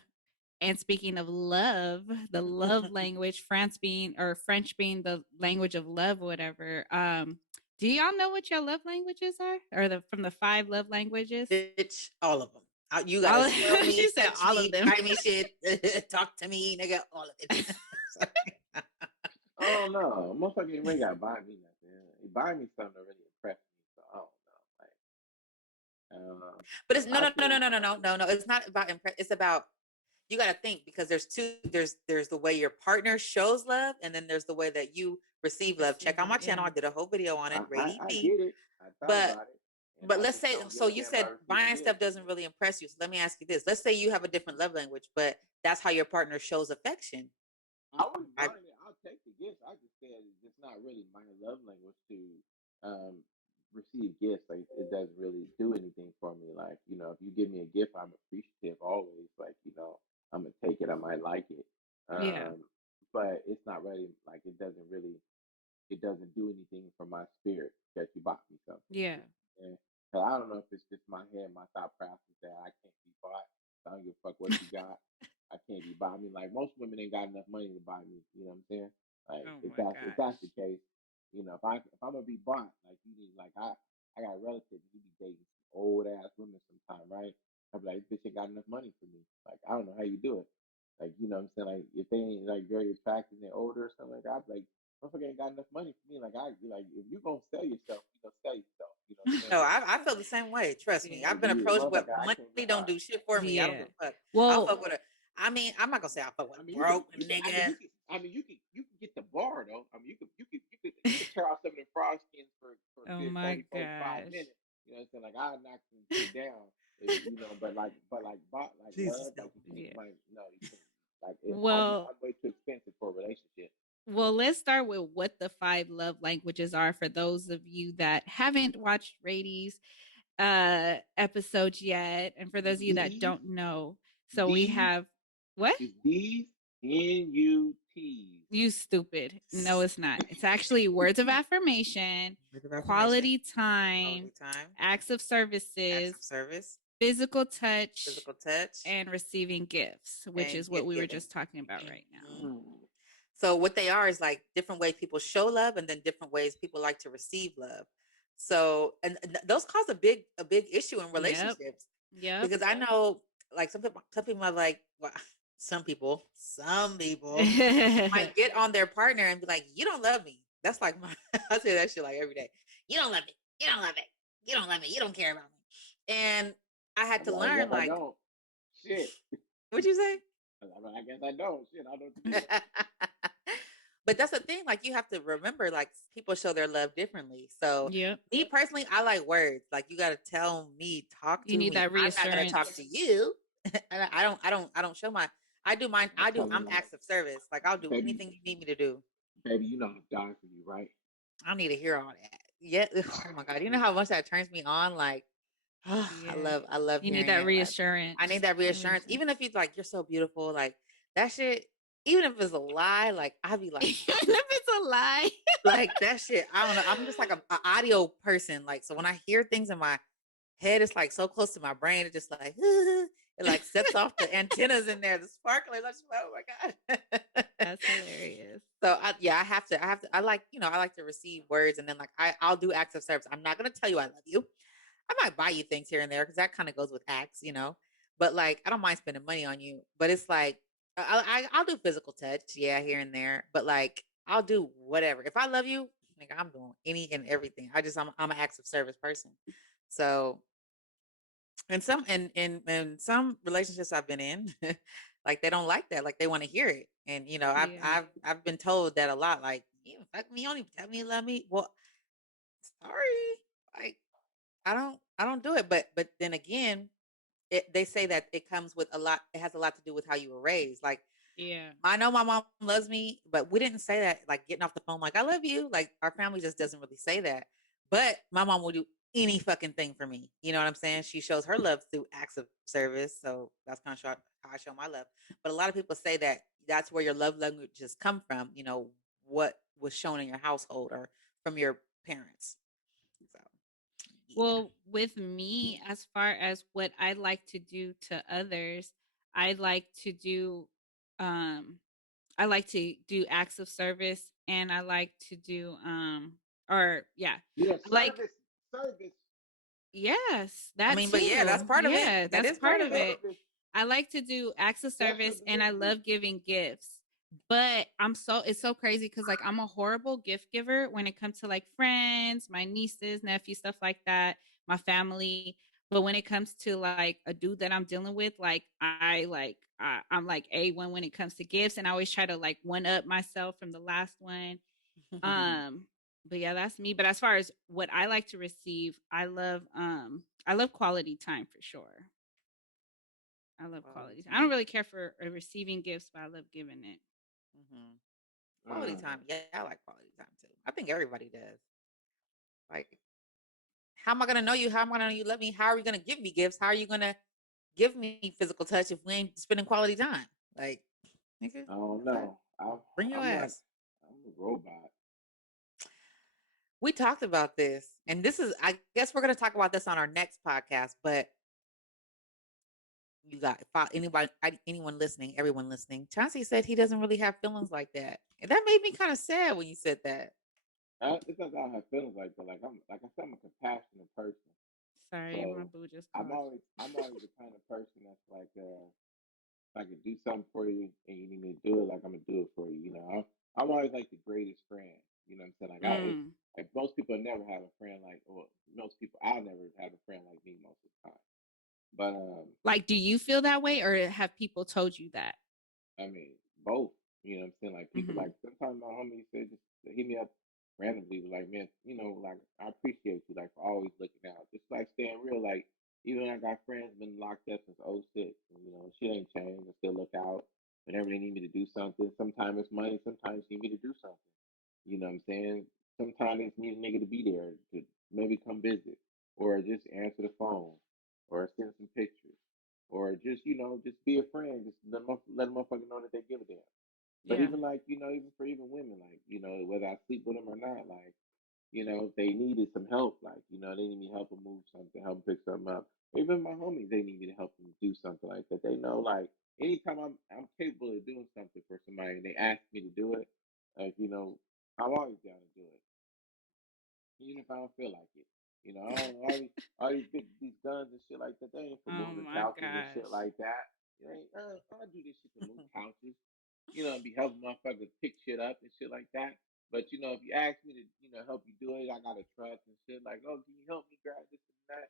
and speaking of love, the love language, French being the language of love, whatever. Do y'all know what your love languages are, or from the five love languages? Bitch, all of them. You gotta All spoil me, she said touch all of me, them. buy me shit, talk to me, nigga, all of it. I don't know. Motherfucker ain't really gotta buy me nothing. He buy me something to really impress me. So I don't know. Like, But it's no, I no, no, no, think no, no, no, no, no. It's not about impress. It's about you got to think because there's two. There's the way your partner shows love, and then there's the way that you receive love. Check Receive out it. my channel. Yeah. I did a whole video on it, Rady I B. get it. I thought But about it, and but I let's just say don't give so. a You damn said about receiving buying stuff gifts. doesn't really impress you. So let me ask you this. Let's say you have a different love language, but that's how your partner shows affection. I wouldn't I, mind it. I'll take the gifts. I just said it's just not really my love language to um, receive gifts. Like it doesn't really do anything for me. Like if you give me a gift, I'm appreciative always. Like I'm gonna take it. I might like it, Yeah. um, but it's not really like it doesn't do anything for my spirit that you bought me something. Yeah. And so I don't know if it's just my head, my thought process that I can't be bought. So I don't give a fuck what you got. I can't be bought. I mean, like most women ain't got enough money to buy me. You know what I'm saying? Like Oh if my that's the gosh. case, if I'm gonna be bought, like you need like I got relatives who be dating old ass women sometime, right? I'm like, this bitch ain't got enough money for me. Like I don't know how you do it. Like what I'm saying? Like if they ain't like very attractive and they're older or something like that, I'd be like, motherfucker ain't got enough money for me. Like I be like, if you gonna sell yourself, sell yourself. You know what I'm saying? no, I feel the same way. Trust me. Yeah. I've Like been you, approached, but motherfucker, I money can't be don't bought. do shit for me. I don't Yeah. give a fuck. I'll Well, fuck with a. I mean, I'm not gonna say I'll fuck with I a mean, broke you can. I mean, nigga. you can get the bar though. I mean, you could tear off some of the frog skins for a oh good my 30, 45 gosh. minutes. You know what I'm saying? Like I knock some shit down. But like bought like Jesus, love, no. like you can't. Yeah. Like no, you can't. Like Well, I'm way too expensive for a relationship. let's start with what the five love languages are for those of you that haven't watched Rady's episodes yet, and for those of you that These don't know. So we these have what? is these NUTs. You stupid. No, it's not. It's actually words of affirmation, Word of affirmation, quality time, quality time, acts of acts services, of service, physical touch, physical touch, and receiving gifts, which and is what gift we were giving. just talking about right now. Mm. So what they are is like different ways people show love, and then different ways people like to receive love. So and those cause a big issue in Yep. relationships Yep. because I know like some people are like well, some people might get on their partner and be like, "You don't love me." That's like my I say that shit like every day. You don't love me. You don't love it. You don't love me. You don't care about me. And I had to I guess learn I like, don't. Shit. what'd you say? I guess I don't. Shit, I don't know what to do. But that's the thing. Like you have to remember, like people show their love differently. So Yep. me personally, I like words. Like you got to tell me, talk You to need me. that I'm not gonna talk reassurance. to you. And I don't show my. I do mine. I'm telling I'm you, acts of service. Like I'll do baby, anything you need me to do. baby, you know I'm dying for you, right? I don't need to hear all that. Yeah. Oh my god. You know how much that turns me on. Like Yeah. I love You need hearing that it. Like I need reassurance. that That reassurance. reassurance. Even if you like, you're so beautiful. Like that shit. Even if it's a lie, like I'd be like, Even if it's a lie. like that shit. I don't know. I'm just like a audio person. Like so when I hear things in my head, it's like so close to my brain. It just like it like sets off the antennas in there, the sparklers. I just like, oh my god. That's hilarious. So yeah, I like, I like to receive words and then like I'll do acts of service. I'm not gonna tell you I love you. I might buy you things here and there because that kind of goes with acts. But like I don't mind spending money on you. But it's like I'll do physical touch, yeah, here and there. But like I'll do whatever. If I love you, like I'm doing any and everything. I'm an acts of service person. So in some relationships I've been in, like they don't like that. Like they want to hear it. And Yeah. I've been told that a lot. Like, you fuck me, you don't even tell me you love me. Well, sorry. Like I don't do it. But then again, they say that it comes with a lot. It has a lot to do with how you were raised. Like Yeah. I know my mom loves me, but we didn't say that like getting off the phone like I love you. Like our family just doesn't really say that. But my mom will do any fucking thing for me. You know what I'm saying? She shows her love through acts of service. So that's kind of how I show my love. But a lot of people say that that's where your love languages come from. What was shown in your household or from your parents. So yeah. Well, with me, as far as what I like to do to others, I like to do um I like to do acts of service, and I like to do or yeah. Yeah, I like service, yes, I that mean, but yeah, that's too. part of it. Yeah, That that's is part part of of it. it. service. I like to do acts of That's service, a and I difference. love giving gifts. But it's so crazy because like I'm a horrible gift giver when it comes to like friends, my nieces, nephews, stuff like that, my family. But when it comes to like a dude that I'm dealing with, I'm like A1 when it comes to gifts, and I always try to like one up myself from the last one. Um, but yeah, that's me. But as far as what I like to receive, I love quality time for sure. I love Quality quality time. I don't time. really care for receiving gifts, but I love giving it. Hmm. Quality Uh, time. Yeah, I like quality time too. I think everybody does. Like, how am I gonna know you? How am I gonna know you love me? How are you gonna give me gifts? How are you gonna give me physical touch if we ain't spending quality time? Like, nigga, I don't okay, know. bring your I'm like ass. I'm a robot. We talked about this, and this is, I guess, we're gonna talk about this on our next podcast. But you got, if anybody, anyone listening, everyone listening, Chauncey said he doesn't really have feelings like that, and that made me kind of sad when you said that. It's not that I don't have feelings like that. Like I said, I'm a compassionate person. Sorry, my So boo just called. I'm always the kind of person that's like if I could do something for you and you need me to do it, like I'm gonna do it for you. You know, I'm always like the greatest friend. You know what I'm saying? Mm. Like most people never have a friend like, or most people I'll never have a friend like me most of the time. But Like, do you feel that way, or have people told you that? I mean, both. You know what I'm saying? Like people Mm-hmm. like sometimes my homies say just hit me up randomly, but like, man, you know, like I appreciate you like for always looking out. Just like staying real, like even when I got friends been locked up since '06, and you know, shit ain't changed. I still look out whenever they need me to do something. Sometimes it's money, sometimes they need me to do something. You know what I'm saying? Sometimes they just need a nigga to be there to maybe come visit. Or just answer the phone. Or send some pictures or just just be a friend. Just let a motherfucker know that they give a damn. But Yeah. even like even for even women, like whether I sleep with them or not, like if they needed some help, like they need me to help them move something, help them pick something up. Even my homies, they need me to help them do something like that. They know like anytime I'm capable of doing something for somebody and they ask me to do it, like I'm always down to do it even if I don't feel like it. I don't all these big these guns and shit like that. They ain't for Oh moving my couches and shit gosh. like that. It ain't. I do this shit to move couches. And be helping motherfuckers pick shit up and shit like that. But if you ask me to help you do it, I got a truck and shit. Like, oh, can you help me grab this and that?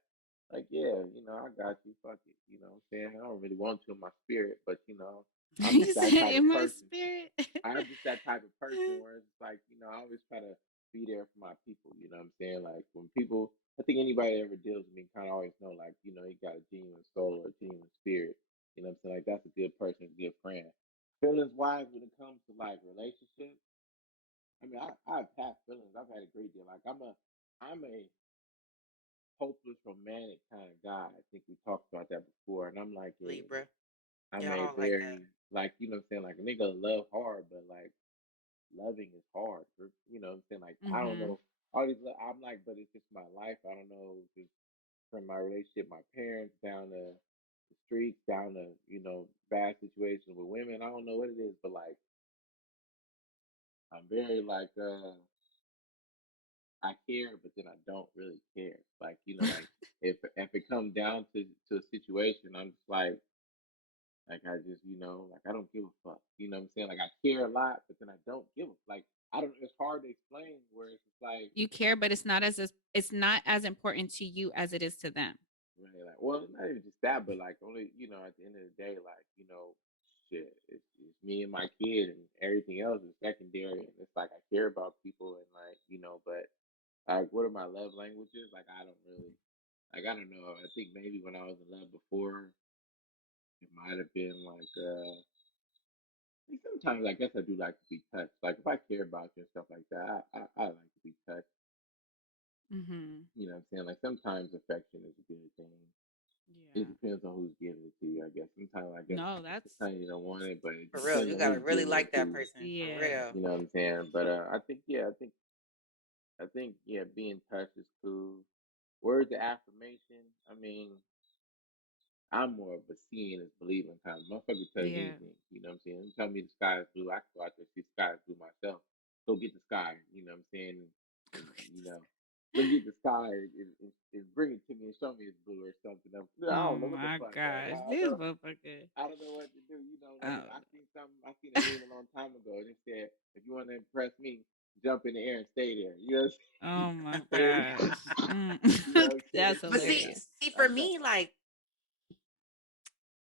Like, yeah, I got you. Fuck it. You know what I'm saying? I don't really want to in my spirit, but I'm You just said that type of in my person. spirit. I'm just that type of person where it's like, I always try to be there for my people, you know what I'm saying? Like when people I think anybody that ever deals with me kinda always know like, you got a genuine soul or a genuine spirit. You know what I'm saying? Like that's a good person, a good friend. Feelings wise when it comes to like relationships, I mean I've had feelings. I've had a great deal. Like I'm a hopeless romantic kind of guy. I think we talked about that before. And Libra. I'm a Y'all like that. very like you know what I'm saying, like a nigga love hard, but like loving is hard. You know what I'm saying? Like I don't Mm-hmm. know. All these I'm like, but it's just my life. I don't know, just from my relationship, my parents down to the streets, down to bad situations with women. I don't know what it is, but like I'm very like I care, but then I don't really care. Like like if it comes down to a situation, I'm just like I just like I don't give a fuck. You know what I'm saying? Like I care a lot, but then I don't give a like I don't. It's hard to explain. Where it's just like You care, but it's not as important to you as it is to them. right, like, well, not even just that, but like only at the end of the day, like shit, it's me and my kid, and everything else is secondary. And it's like I care about people, and like but like, what are my love languages? Like I don't really, like I don't know. I think maybe when I was in love before, it might have been like sometimes I guess I do like to be touched. Like if I care about you and stuff like that, I like to be touched. Mm-hmm. You know what I'm saying? Like sometimes affection is a good thing. It Yeah. depends on who's giving it to you, I guess. Sometimes I guess No, that's sometimes you don't want it, but it For just real. depends You on gotta who's really giving like it to that you. person. For yeah. real. You know what I'm saying? But I think yeah, I think yeah, being touched is cool. Words of affirmation. I mean, I'm more of a seeing is believing kind of motherfucker. Tell you Yeah. anything. You know what I'm saying? You tell me the sky is blue. I can go out there and see the sky is blue myself. Go get the sky. You know what I'm saying? And you know. look at the sky and bring it to me and show me it's blue or something. I Oh don't know what the my fuck. gosh, I don't this know. motherfucker. I don't know what to do. Like Oh, I seen a meme a long time ago, and it said, "If you want to impress me, jump in the air and stay there." You know what oh my I'm saying? gosh. You know what I'm saying? That's But So see, hilarious. see, I for know. me, like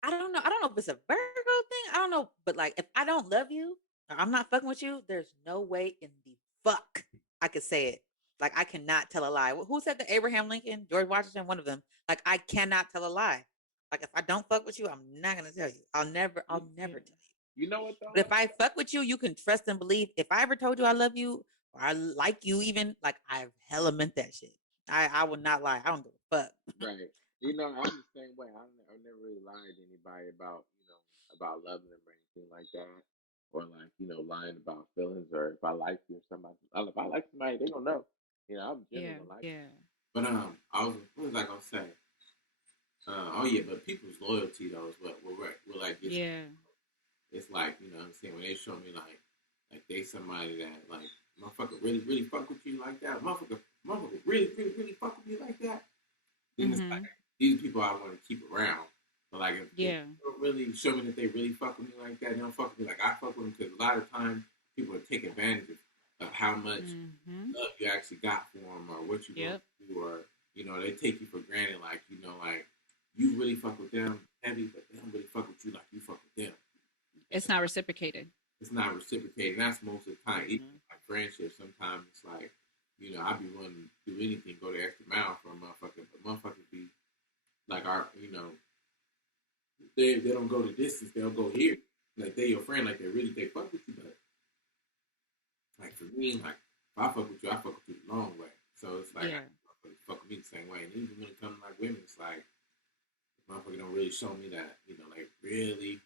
I don't know. I don't know if it's a Virgo thing. I don't know, but like if I don't love you or I'm not fucking with you, there's no way in the fuck I could say it. Like I cannot tell a lie. Who said that? Abraham Lincoln, George Washington, one of them. Like I cannot tell a lie. Like if I don't fuck with you, I'm not gonna tell you. You, I'll never tell you. you know what But though? if I fuck with you, you can trust and believe. If I ever told you I love you or I like you, even like I've hella meant that shit. I would not lie. I don't give a fuck. Right. I'm the same way. I never really lied to anybody about about loving them or anything like that, or like lying about feelings or if I like you or somebody. If I like somebody, they gonna know. I'm generally Yeah, gonna like yeah, But what was I gonna say? Oh yeah, but people's loyalty though is what like gets. yeah, It's like what I'm saying when they show me like they somebody that like motherfucker really fuck with you like that. Motherfucker really fuck with me like that. Then it's like mm-hmm, these people I want to keep around. But like if they yeah, don't really show me that they really fuck with me like that, they don't fuck with me like I fuck with them because a lot of times people take advantage of how much mm-hmm, love you actually got for them or what you going yep. to do or they take you for granted like like you really fuck with them heavy, but they don't really fuck with you like you fuck with them. It's not reciprocated. It's not reciprocated. And that's most of the time. Even Mhm. like friendships, sometimes it's like, I be willing to do anything, go the extra mile for a motherfucker, but motherfuckers be like they don't go the distance, they'll go here. Like they your friend, like they fuck with you, but like for me, like if I fuck with you, I fuck with you the long way. So it's like I Yeah. fuck with me the same way. And even when it comes to like women, it's like motherfucker don't really show me that, like really,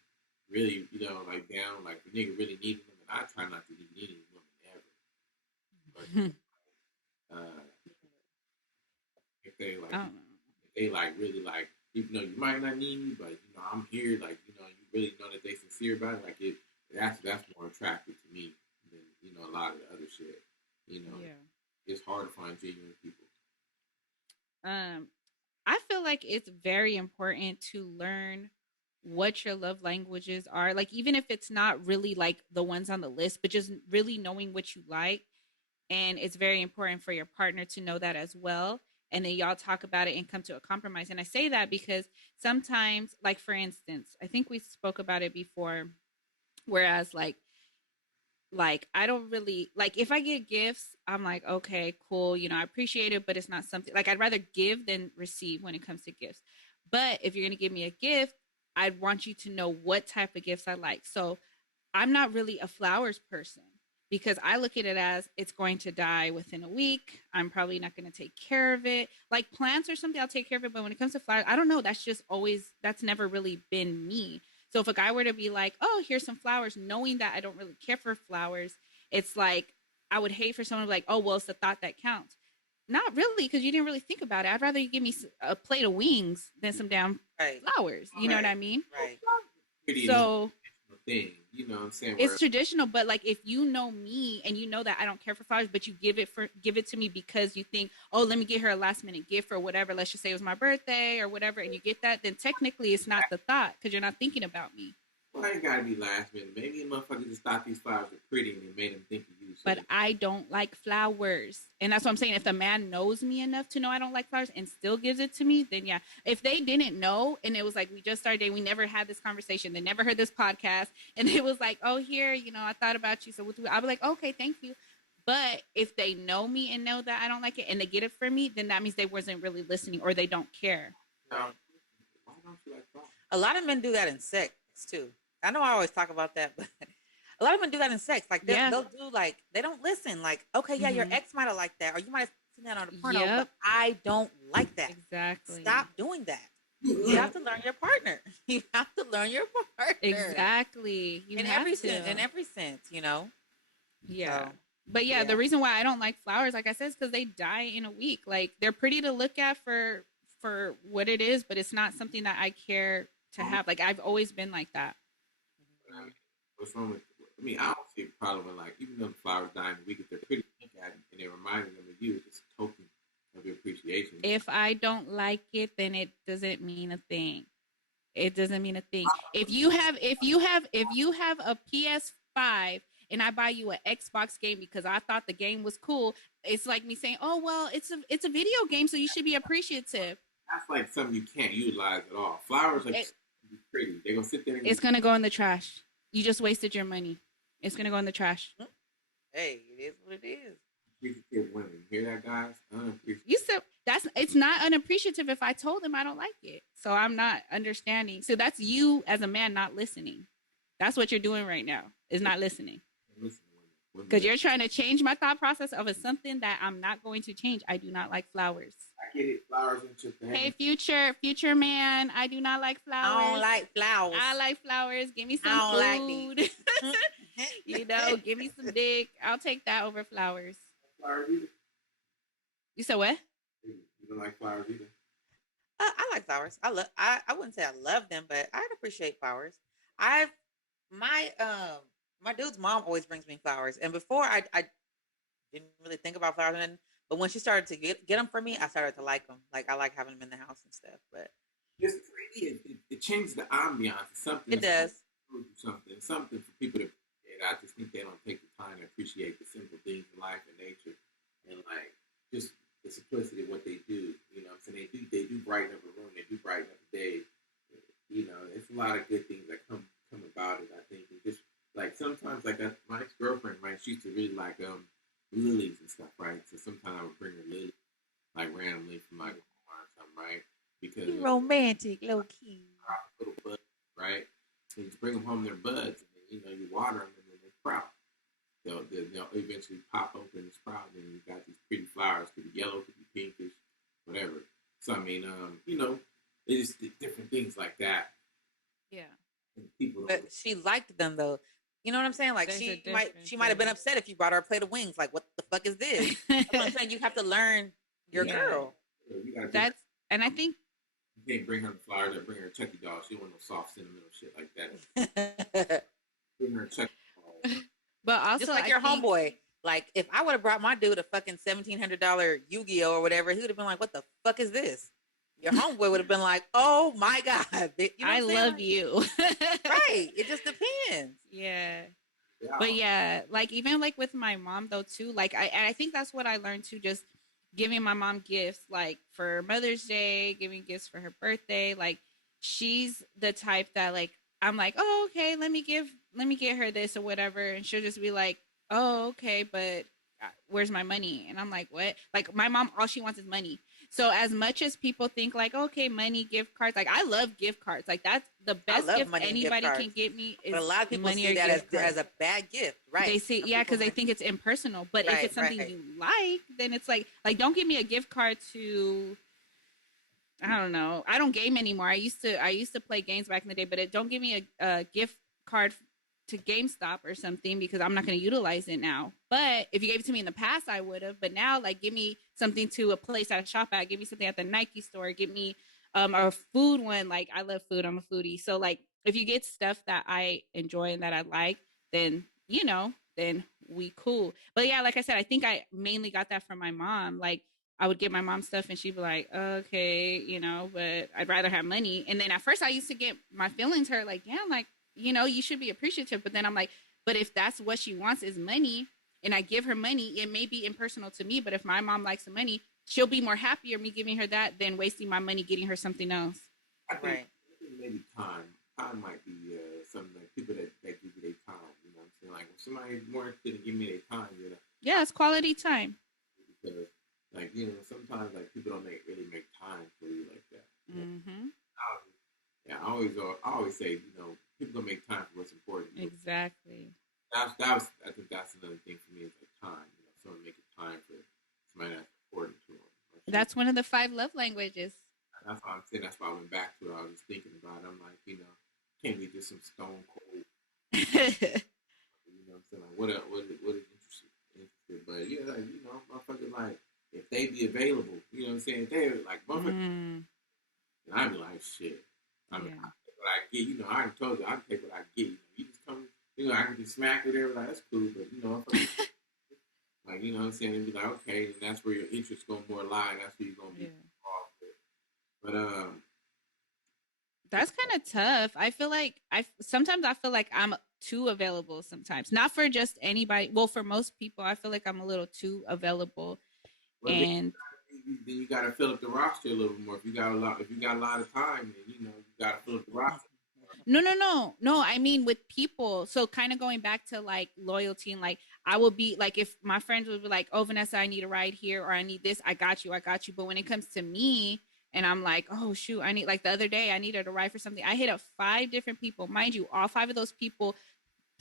like down, like the nigga really needing them, and I try not to need any women ever. But uh, if they like, I don't if they like really like, even though you might not need me, but I'm here, like you really know that they sincere about it. Like it, that's more attractive to me than a lot of the other shit. You know, know. it's hard to find genuine people. Yeah. I feel like it's very important to learn what your love languages are. Like even if it's not really like the ones on the list, but just really knowing what you like. And it's very important for your partner to know that as well. And then y'all talk about it and come to a compromise. And I say that because sometimes, like for instance, I think we spoke about it before, whereas like I don't really like if I get gifts, I'm like, okay, cool, I appreciate it, but it's not something like I'd rather give than receive when it comes to gifts. But if you're gonna give me a gift, I'd want you to know what type of gifts I like. So I'm not really a flowers person because I look at it as it's going to die within a week. I'm probably not going to take care of it. Like plants or something, I'll take care of it. But when it comes to flowers, I don't know. That's never really been me. So if a guy were to be like, oh, here's some flowers, knowing that I don't really care for flowers, it's like I would hate for someone to be like, oh, well, it's the thought that counts. Not really, because you didn't really think about it. I'd rather you give me a plate of wings than some damn Right. flowers. You know what Right. I mean? Right. Pretty So thing, you know what I'm saying? it's Where traditional, but like if you know me and you know that I don't care for flowers, but you give it to me because you think, oh, let me get her a last minute gift or whatever. Let's just say it was my birthday or whatever, and you get that, then technically it's not the thought because you're not thinking about me. well, I ain't gotta be last minute. Maybe a motherfucker just thought these flowers were pretty and it made him think of you. So But I don't like flowers, and that's what I'm saying. If the man knows me enough to know I don't like flowers and still gives it to me, then yeah. If they didn't know and it was like we just started dating, we never had this conversation, they never heard this podcast, and it was like, oh, here, I thought about you, so I'll be like, okay, thank you. But if they know me and know that I don't like it and they get it for me, then that means they wasn't really listening or they don't care. now, Right. why don't you like flowers? A lot of men do that in sex too. I know I always talk about that, but a lot of men do that in sex. Like Yeah. they'll do like they don't listen. Like, okay, yeah, your Mm-hmm. ex might have liked that, or you might have seen that on a porno, but Yep. I don't like that. Exactly. Stop doing that. You have Yep. to learn your partner. You have to learn your partner. Exactly. You In have every to. sense, in every sense. Yeah. So But yeah, yeah. the reason why I don't like flowers, like I said, is because they die in a week. Like they're pretty to look at for what it is, but it's not something that I care to have. Like I've always been like that. Mhm. What's wrong with? I mean, I don't see a problem with like even though the flowers die in a week, if they're pretty to look at and it reminded them of you, it's a token. of appreciation. If I don't like it, then it doesn't mean a thing. It doesn't mean a thing. If you have a PS5 and I buy you an Xbox game because I thought the game was cool, it's like me saying, "Oh well, it's a video game, so you should be appreciative." That's like something you can't utilize at all. Flowers like It, pretty. They're gonna sit there and it's gonna go in the trash. You just wasted your money. It's gonna go in the trash. Hey, it is what it is. appreciative women. You hear that, guys? Unappreciative. You said it's not unappreciative if I told him I don't like it. So I'm not understanding. So that's you as a man not listening. That's what you're doing right now. Is not listening. Listen, women, Because you're trying to change my thought process of something that I'm not going to change. I do not like flowers. I get it. Flowers and shit. Hey, future man, I do not like flowers. I don't like flowers. I like flowers. Give me some I food. don't like You know, give me some dick. I'll take that over flowers. Flowers either. You said what? You don't like flowers either. I like flowers. I wouldn't say I love them, but I'd appreciate flowers. I've my my dude's mom always brings me flowers, and before I didn't really think about flowers, but when she started to get them for me, I started to like them. Like I like having them in the house and stuff. But It's pretty. It changes the ambiance. It's something. it does. Something for people to. I just think they don't take the time to appreciate the simple things in life and nature, and like just the simplicity of what they do. You know, what I'm saying they do brighten up a room. They do brighten up the day. You know, it's a lot of good things that come about it. I think, and just like sometimes, like my ex girlfriend, right? She used to really like lilies and stuff, right? So sometimes I would bring her lilies, like randomly from like or something, right? Because You romantic, low key. little buds, right? So you just bring them home, they're buds, and then, you know, you water them, and then they sprout. They'll eventually pop open and sprout, and you got these pretty flowers. Could be yellow, could be pinkish, whatever. So I mean, you know, it's just different things like that. Yeah. And people don't. But she liked them though. You know what I'm saying? Like There's a she might have been difference. upset if you brought her a plate of wings. Like, what the fuck is this? That's what I'm saying. You have to learn your Yeah. girl. You gotta That's and I think you can't bring her the flowers or bring her a Chucky doll. She don't want no soft sentimental shit like that. Bring her a Chucky doll. but also Just like I your think, homeboy. Like, if I would have brought my dude a fucking $1,700 Yu-Gi-Oh or whatever, he would have been like, "What the fuck is this?" Your homeboy would have been like, "Oh my god, you know I what I'm saying? love Like, you. right? It just depends. Yeah. Yeah. But yeah, like even like with my mom though too, like I think that's what I learned too, just giving my mom gifts like for Mother's Day, giving gifts for her birthday. Like she's the type that like I'm like, oh okay, let me get her this or whatever, and she'll just be like, oh okay, but where's my money? And I'm like, what? Like my mom, all she wants is money. So as much as people think like, okay, money, gift cards, like I love gift cards. Like that's the best love gift money and gift anybody can cards. get me is But a lot of people money see or that gift cards. as a bad gift, right? They see, Some yeah, people because they might- think it's impersonal. But if Right, it's something right. you like, then it's like don't give me a gift card to. I don't know. I don't game anymore. I used to play games back in the day, but don't give me a gift card to GameStop or something because I'm not going to utilize it now. But if you gave it to me in the past, I would have. But now, like, give me something to a place I shop at. Give me something at the Nike store. Give me a food one. Like, I love food. I'm a foodie. So, like, if you get stuff that I enjoy and that I like, then, then we cool. But yeah, like I said, I think I mainly got that from my mom. Like, I would get my mom stuff and she'd be like, okay, but I'd rather have money. And then at first I used to get my feelings hurt, like, damn, like, you should be appreciative. But then I'm like, but if that's what she wants is money and I give her money, it may be impersonal to me. But if my mom likes the money, she'll be more happier me giving her that than wasting my money getting her something else. I think, Right. I think maybe time. Time might be something like people that give you their time. You know what I'm saying? Like when somebody's more interested in giving me their time, Yeah, it's quality time. because like sometimes like people don't really make time for you like that. Mm-hmm. Yeah, I always say people don't make time for what's important. Exactly. I think that's another thing for me is like time. Someone making time for somebody that's important to them. That's one of the 5 love languages. That's why I'm saying. That's why I went back to it. I was just thinking about it. I'm like, can't be just some stone cold. I'm saying? Like, what is interested? But yeah, like, motherfuckers like if they be available, you know what I'm saying? If they like motherfuckers, and I'd be like, shit. I mean, I take what I get. I told you I can take what I get. You just come, I can just smack it there. Like that's cool, but Like, you know what I'm saying? It'd be like, okay, and that's where your interest gonna more lie. That's where you're gonna be Yeah. involved with. But That's kind of tough. I feel like sometimes I feel like I'm too available sometimes. Not for just anybody. Well, for most people, I feel like I'm a little too available. well, And then you gotta fill up the roster a little more. If you got a lot of time, then you know you gotta fill up the roster. no. I mean with people. So kind of going back to like loyalty and like I will be like if my friends would be like, "Oh, Vanessa, I need a ride here or I need this. I got you. I got you." But when it comes to me and I'm like, "Oh shoot, I need like the other day I needed a ride for something." I hit up 5 different people. Mind you, all 5 of those people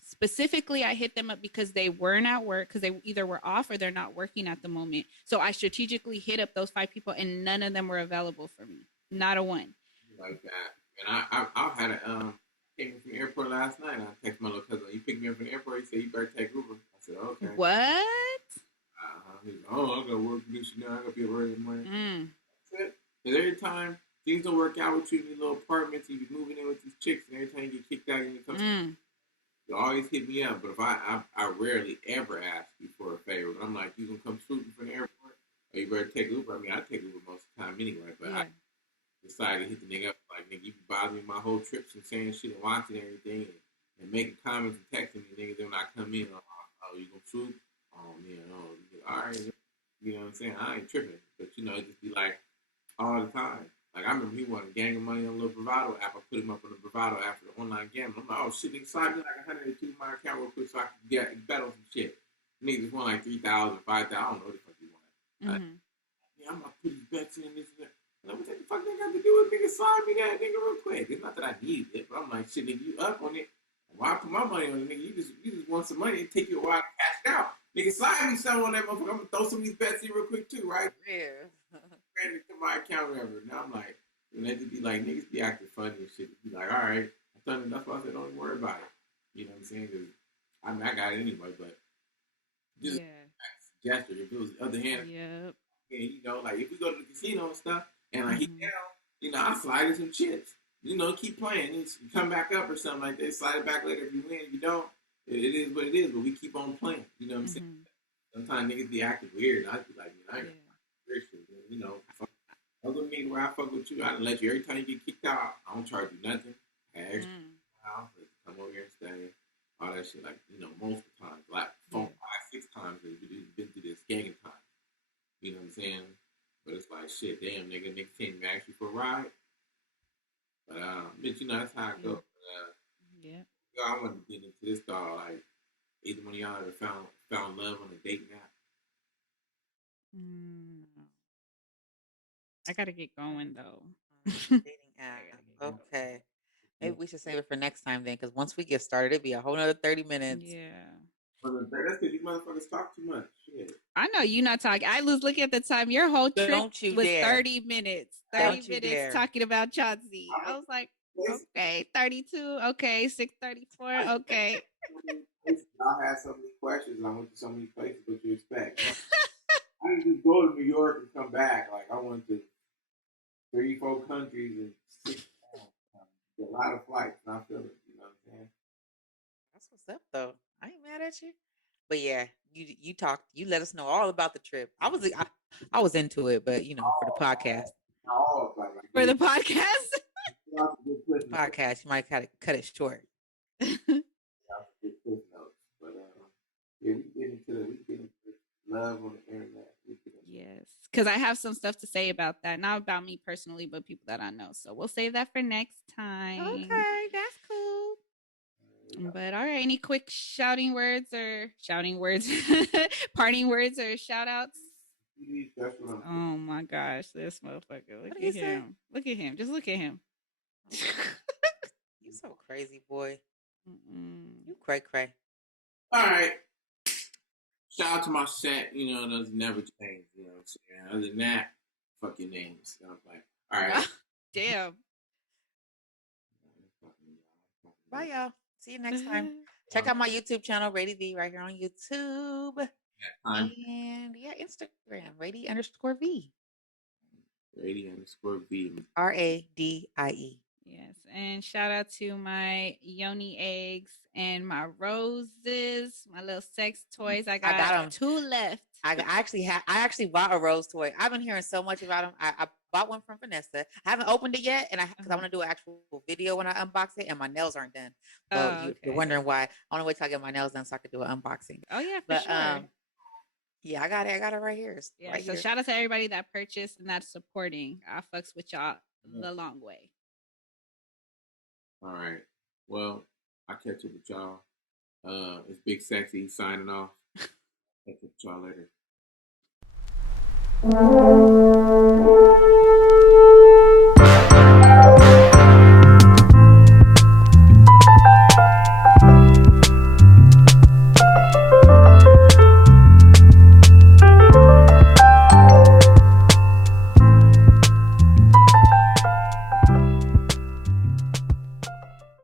specifically I hit them up because they weren't at work because they either were off or they're not working at the moment. So I strategically hit up those 5 people and none of them were available for me. Not a one. Like that. And I had a came from the airport last night. And I texted my little cousin. He picked me up from the airport. He said, "You better take Uber." I said, "Okay." What? He's like, "Oh, I'm gonna work with you now. I gotta be early in the morning." Mm. That's it. Because every time things don't work out with you in these little apartments, you be moving in with these chicks, and every time you get kicked out, you always hit me up. But if I rarely ever ask you for a favor. But I'm like, you gonna come shooting from the airport? Or you better take Uber. I mean, I take Uber most of the time anyway. But Yeah. I decided to hit the nigga up like, "Nigga, you be bothering me my whole trips and saying shit and watching everything and making comments and texting me, nigga. Then when I come in, oh, you gonna shoot? Oh man, oh, all right." You know what I'm saying? I ain't tripping, but you know, it just be like all the time. Like I remember he wanted a gang of money on a little Bravado app. I put him up on the Bravado app for the online gambling. I'm like, "Oh shit, nigga, slide me like 102 my account real quick so I can get bet on some shit." Nigga just want like 3,000, 5,000. I don't know what the fuck he wanted. Mm-hmm. Yeah, I'm gonna put these bets in this and that. Like, what the fuck they got to do with nigga slide me that nigga real quick? It's not that I need it, but I'm like, shit, nigga, you up on it. Why I put my money on it, nigga? You just want some money. It take you a while to cash it out. Nigga, slide me some on that motherfucker. I'm gonna throw some of these bets in real quick too, right? Yeah. Ran to my account whatever. Now I'm like, and they just be like, niggas be acting funny and shit. Be like, all right. I told him that's why I said don't even worry about it. You know what I'm saying? Because I mean, I got it anyway, but just Yeah. gesture. If it was the other hand, Yep. and you know, like if we go to the casino and stuff, and like he Mm-hmm. down, you know, I slide in some chips. You know, keep playing. You come back up or something like that. Slide it back later if you win. If you don't, it is what it is. But we keep on playing. You know what I'm saying? Mm-hmm. Sometimes niggas be acting weird. And I be like, man, I ain't Yeah. weird shit. You know, other than me where I fuck with you, I let you every time you get kicked out. I don't charge you nothing. I extra Mm. house, come over here and stay. All that shit, like you know, multiple times, like Yeah. 4, 5, 6 times that we've been through this gang time. You know what I'm saying? But it's like shit, damn nigga, nigga can't even ask you for a ride. But you know that's how it Yeah. goes. Yeah. I want to get into this dog. Like either one of y'all ever found love on a dating app. Mm. I gotta get going though. Dating I app. gotta get going. Okay. Maybe we should save it for next time then, because once we get started, it'd be a whole nother 30 minutes. Yeah. That's because you motherfuckers talk too much. Shit. I know you not talking. I was looking at the time. Your whole trip Don't you was dare. 30 minutes. 30 Don't you minutes dare. talking about Chauncey. I was like, okay, 32. Okay, 634. Okay. I had so many questions and I went to so many places, what you expect. I didn't just go to New York and come back. Like I went to 3, 4 countries and 6 a lot of flights, and I feel it. You know what I'm saying? That's what's up though. I ain't mad at you. But yeah, you talked, you let us know all about the trip. I was into it, but you know, for the podcast. All of like For the podcast. Podcast, you might cut it short. But yeah, we get into love on the internet. Yes. Because I have some stuff to say about that. Not about me personally, but people that I know. So we'll save that for next time. Okay, that's cool. But all right, any quick parting words parting words or shout outs? Oh my gosh, this motherfucker. Look at him. Look at him. Just look at him. You so crazy, boy. Mm-mm. You cray cray. All right. Shout out to my set. You know, those never change. You know what I'm saying? Other than that, fuck your names. You know, like, all right. Damn. Bye, y'all. See you next time. Check out my YouTube channel, Rady V, right here on YouTube. And yeah, Instagram, Rady_V. Rady_V. RADIE. Yes, and shout out to my yoni eggs and my roses, my little sex toys. I I got got them. 2 left. I actually bought a rose toy. I've been hearing so much about them. I bought one from Vanessa. I haven't opened it yet, and because I want to do an actual video when I unbox it, and my nails aren't done. So Oh, you're okay. wondering why. I want to wait till I get my nails done so I can do an unboxing. Oh yeah, for But sure. yeah, I got it. I got it right here. It's Yeah, right so here. shout out to everybody that purchased and that's supporting. I fucks with y'all the long way. All right. Well, I'll catch up with y'all. It's Big Sexy signing off. Catch up with y'all later.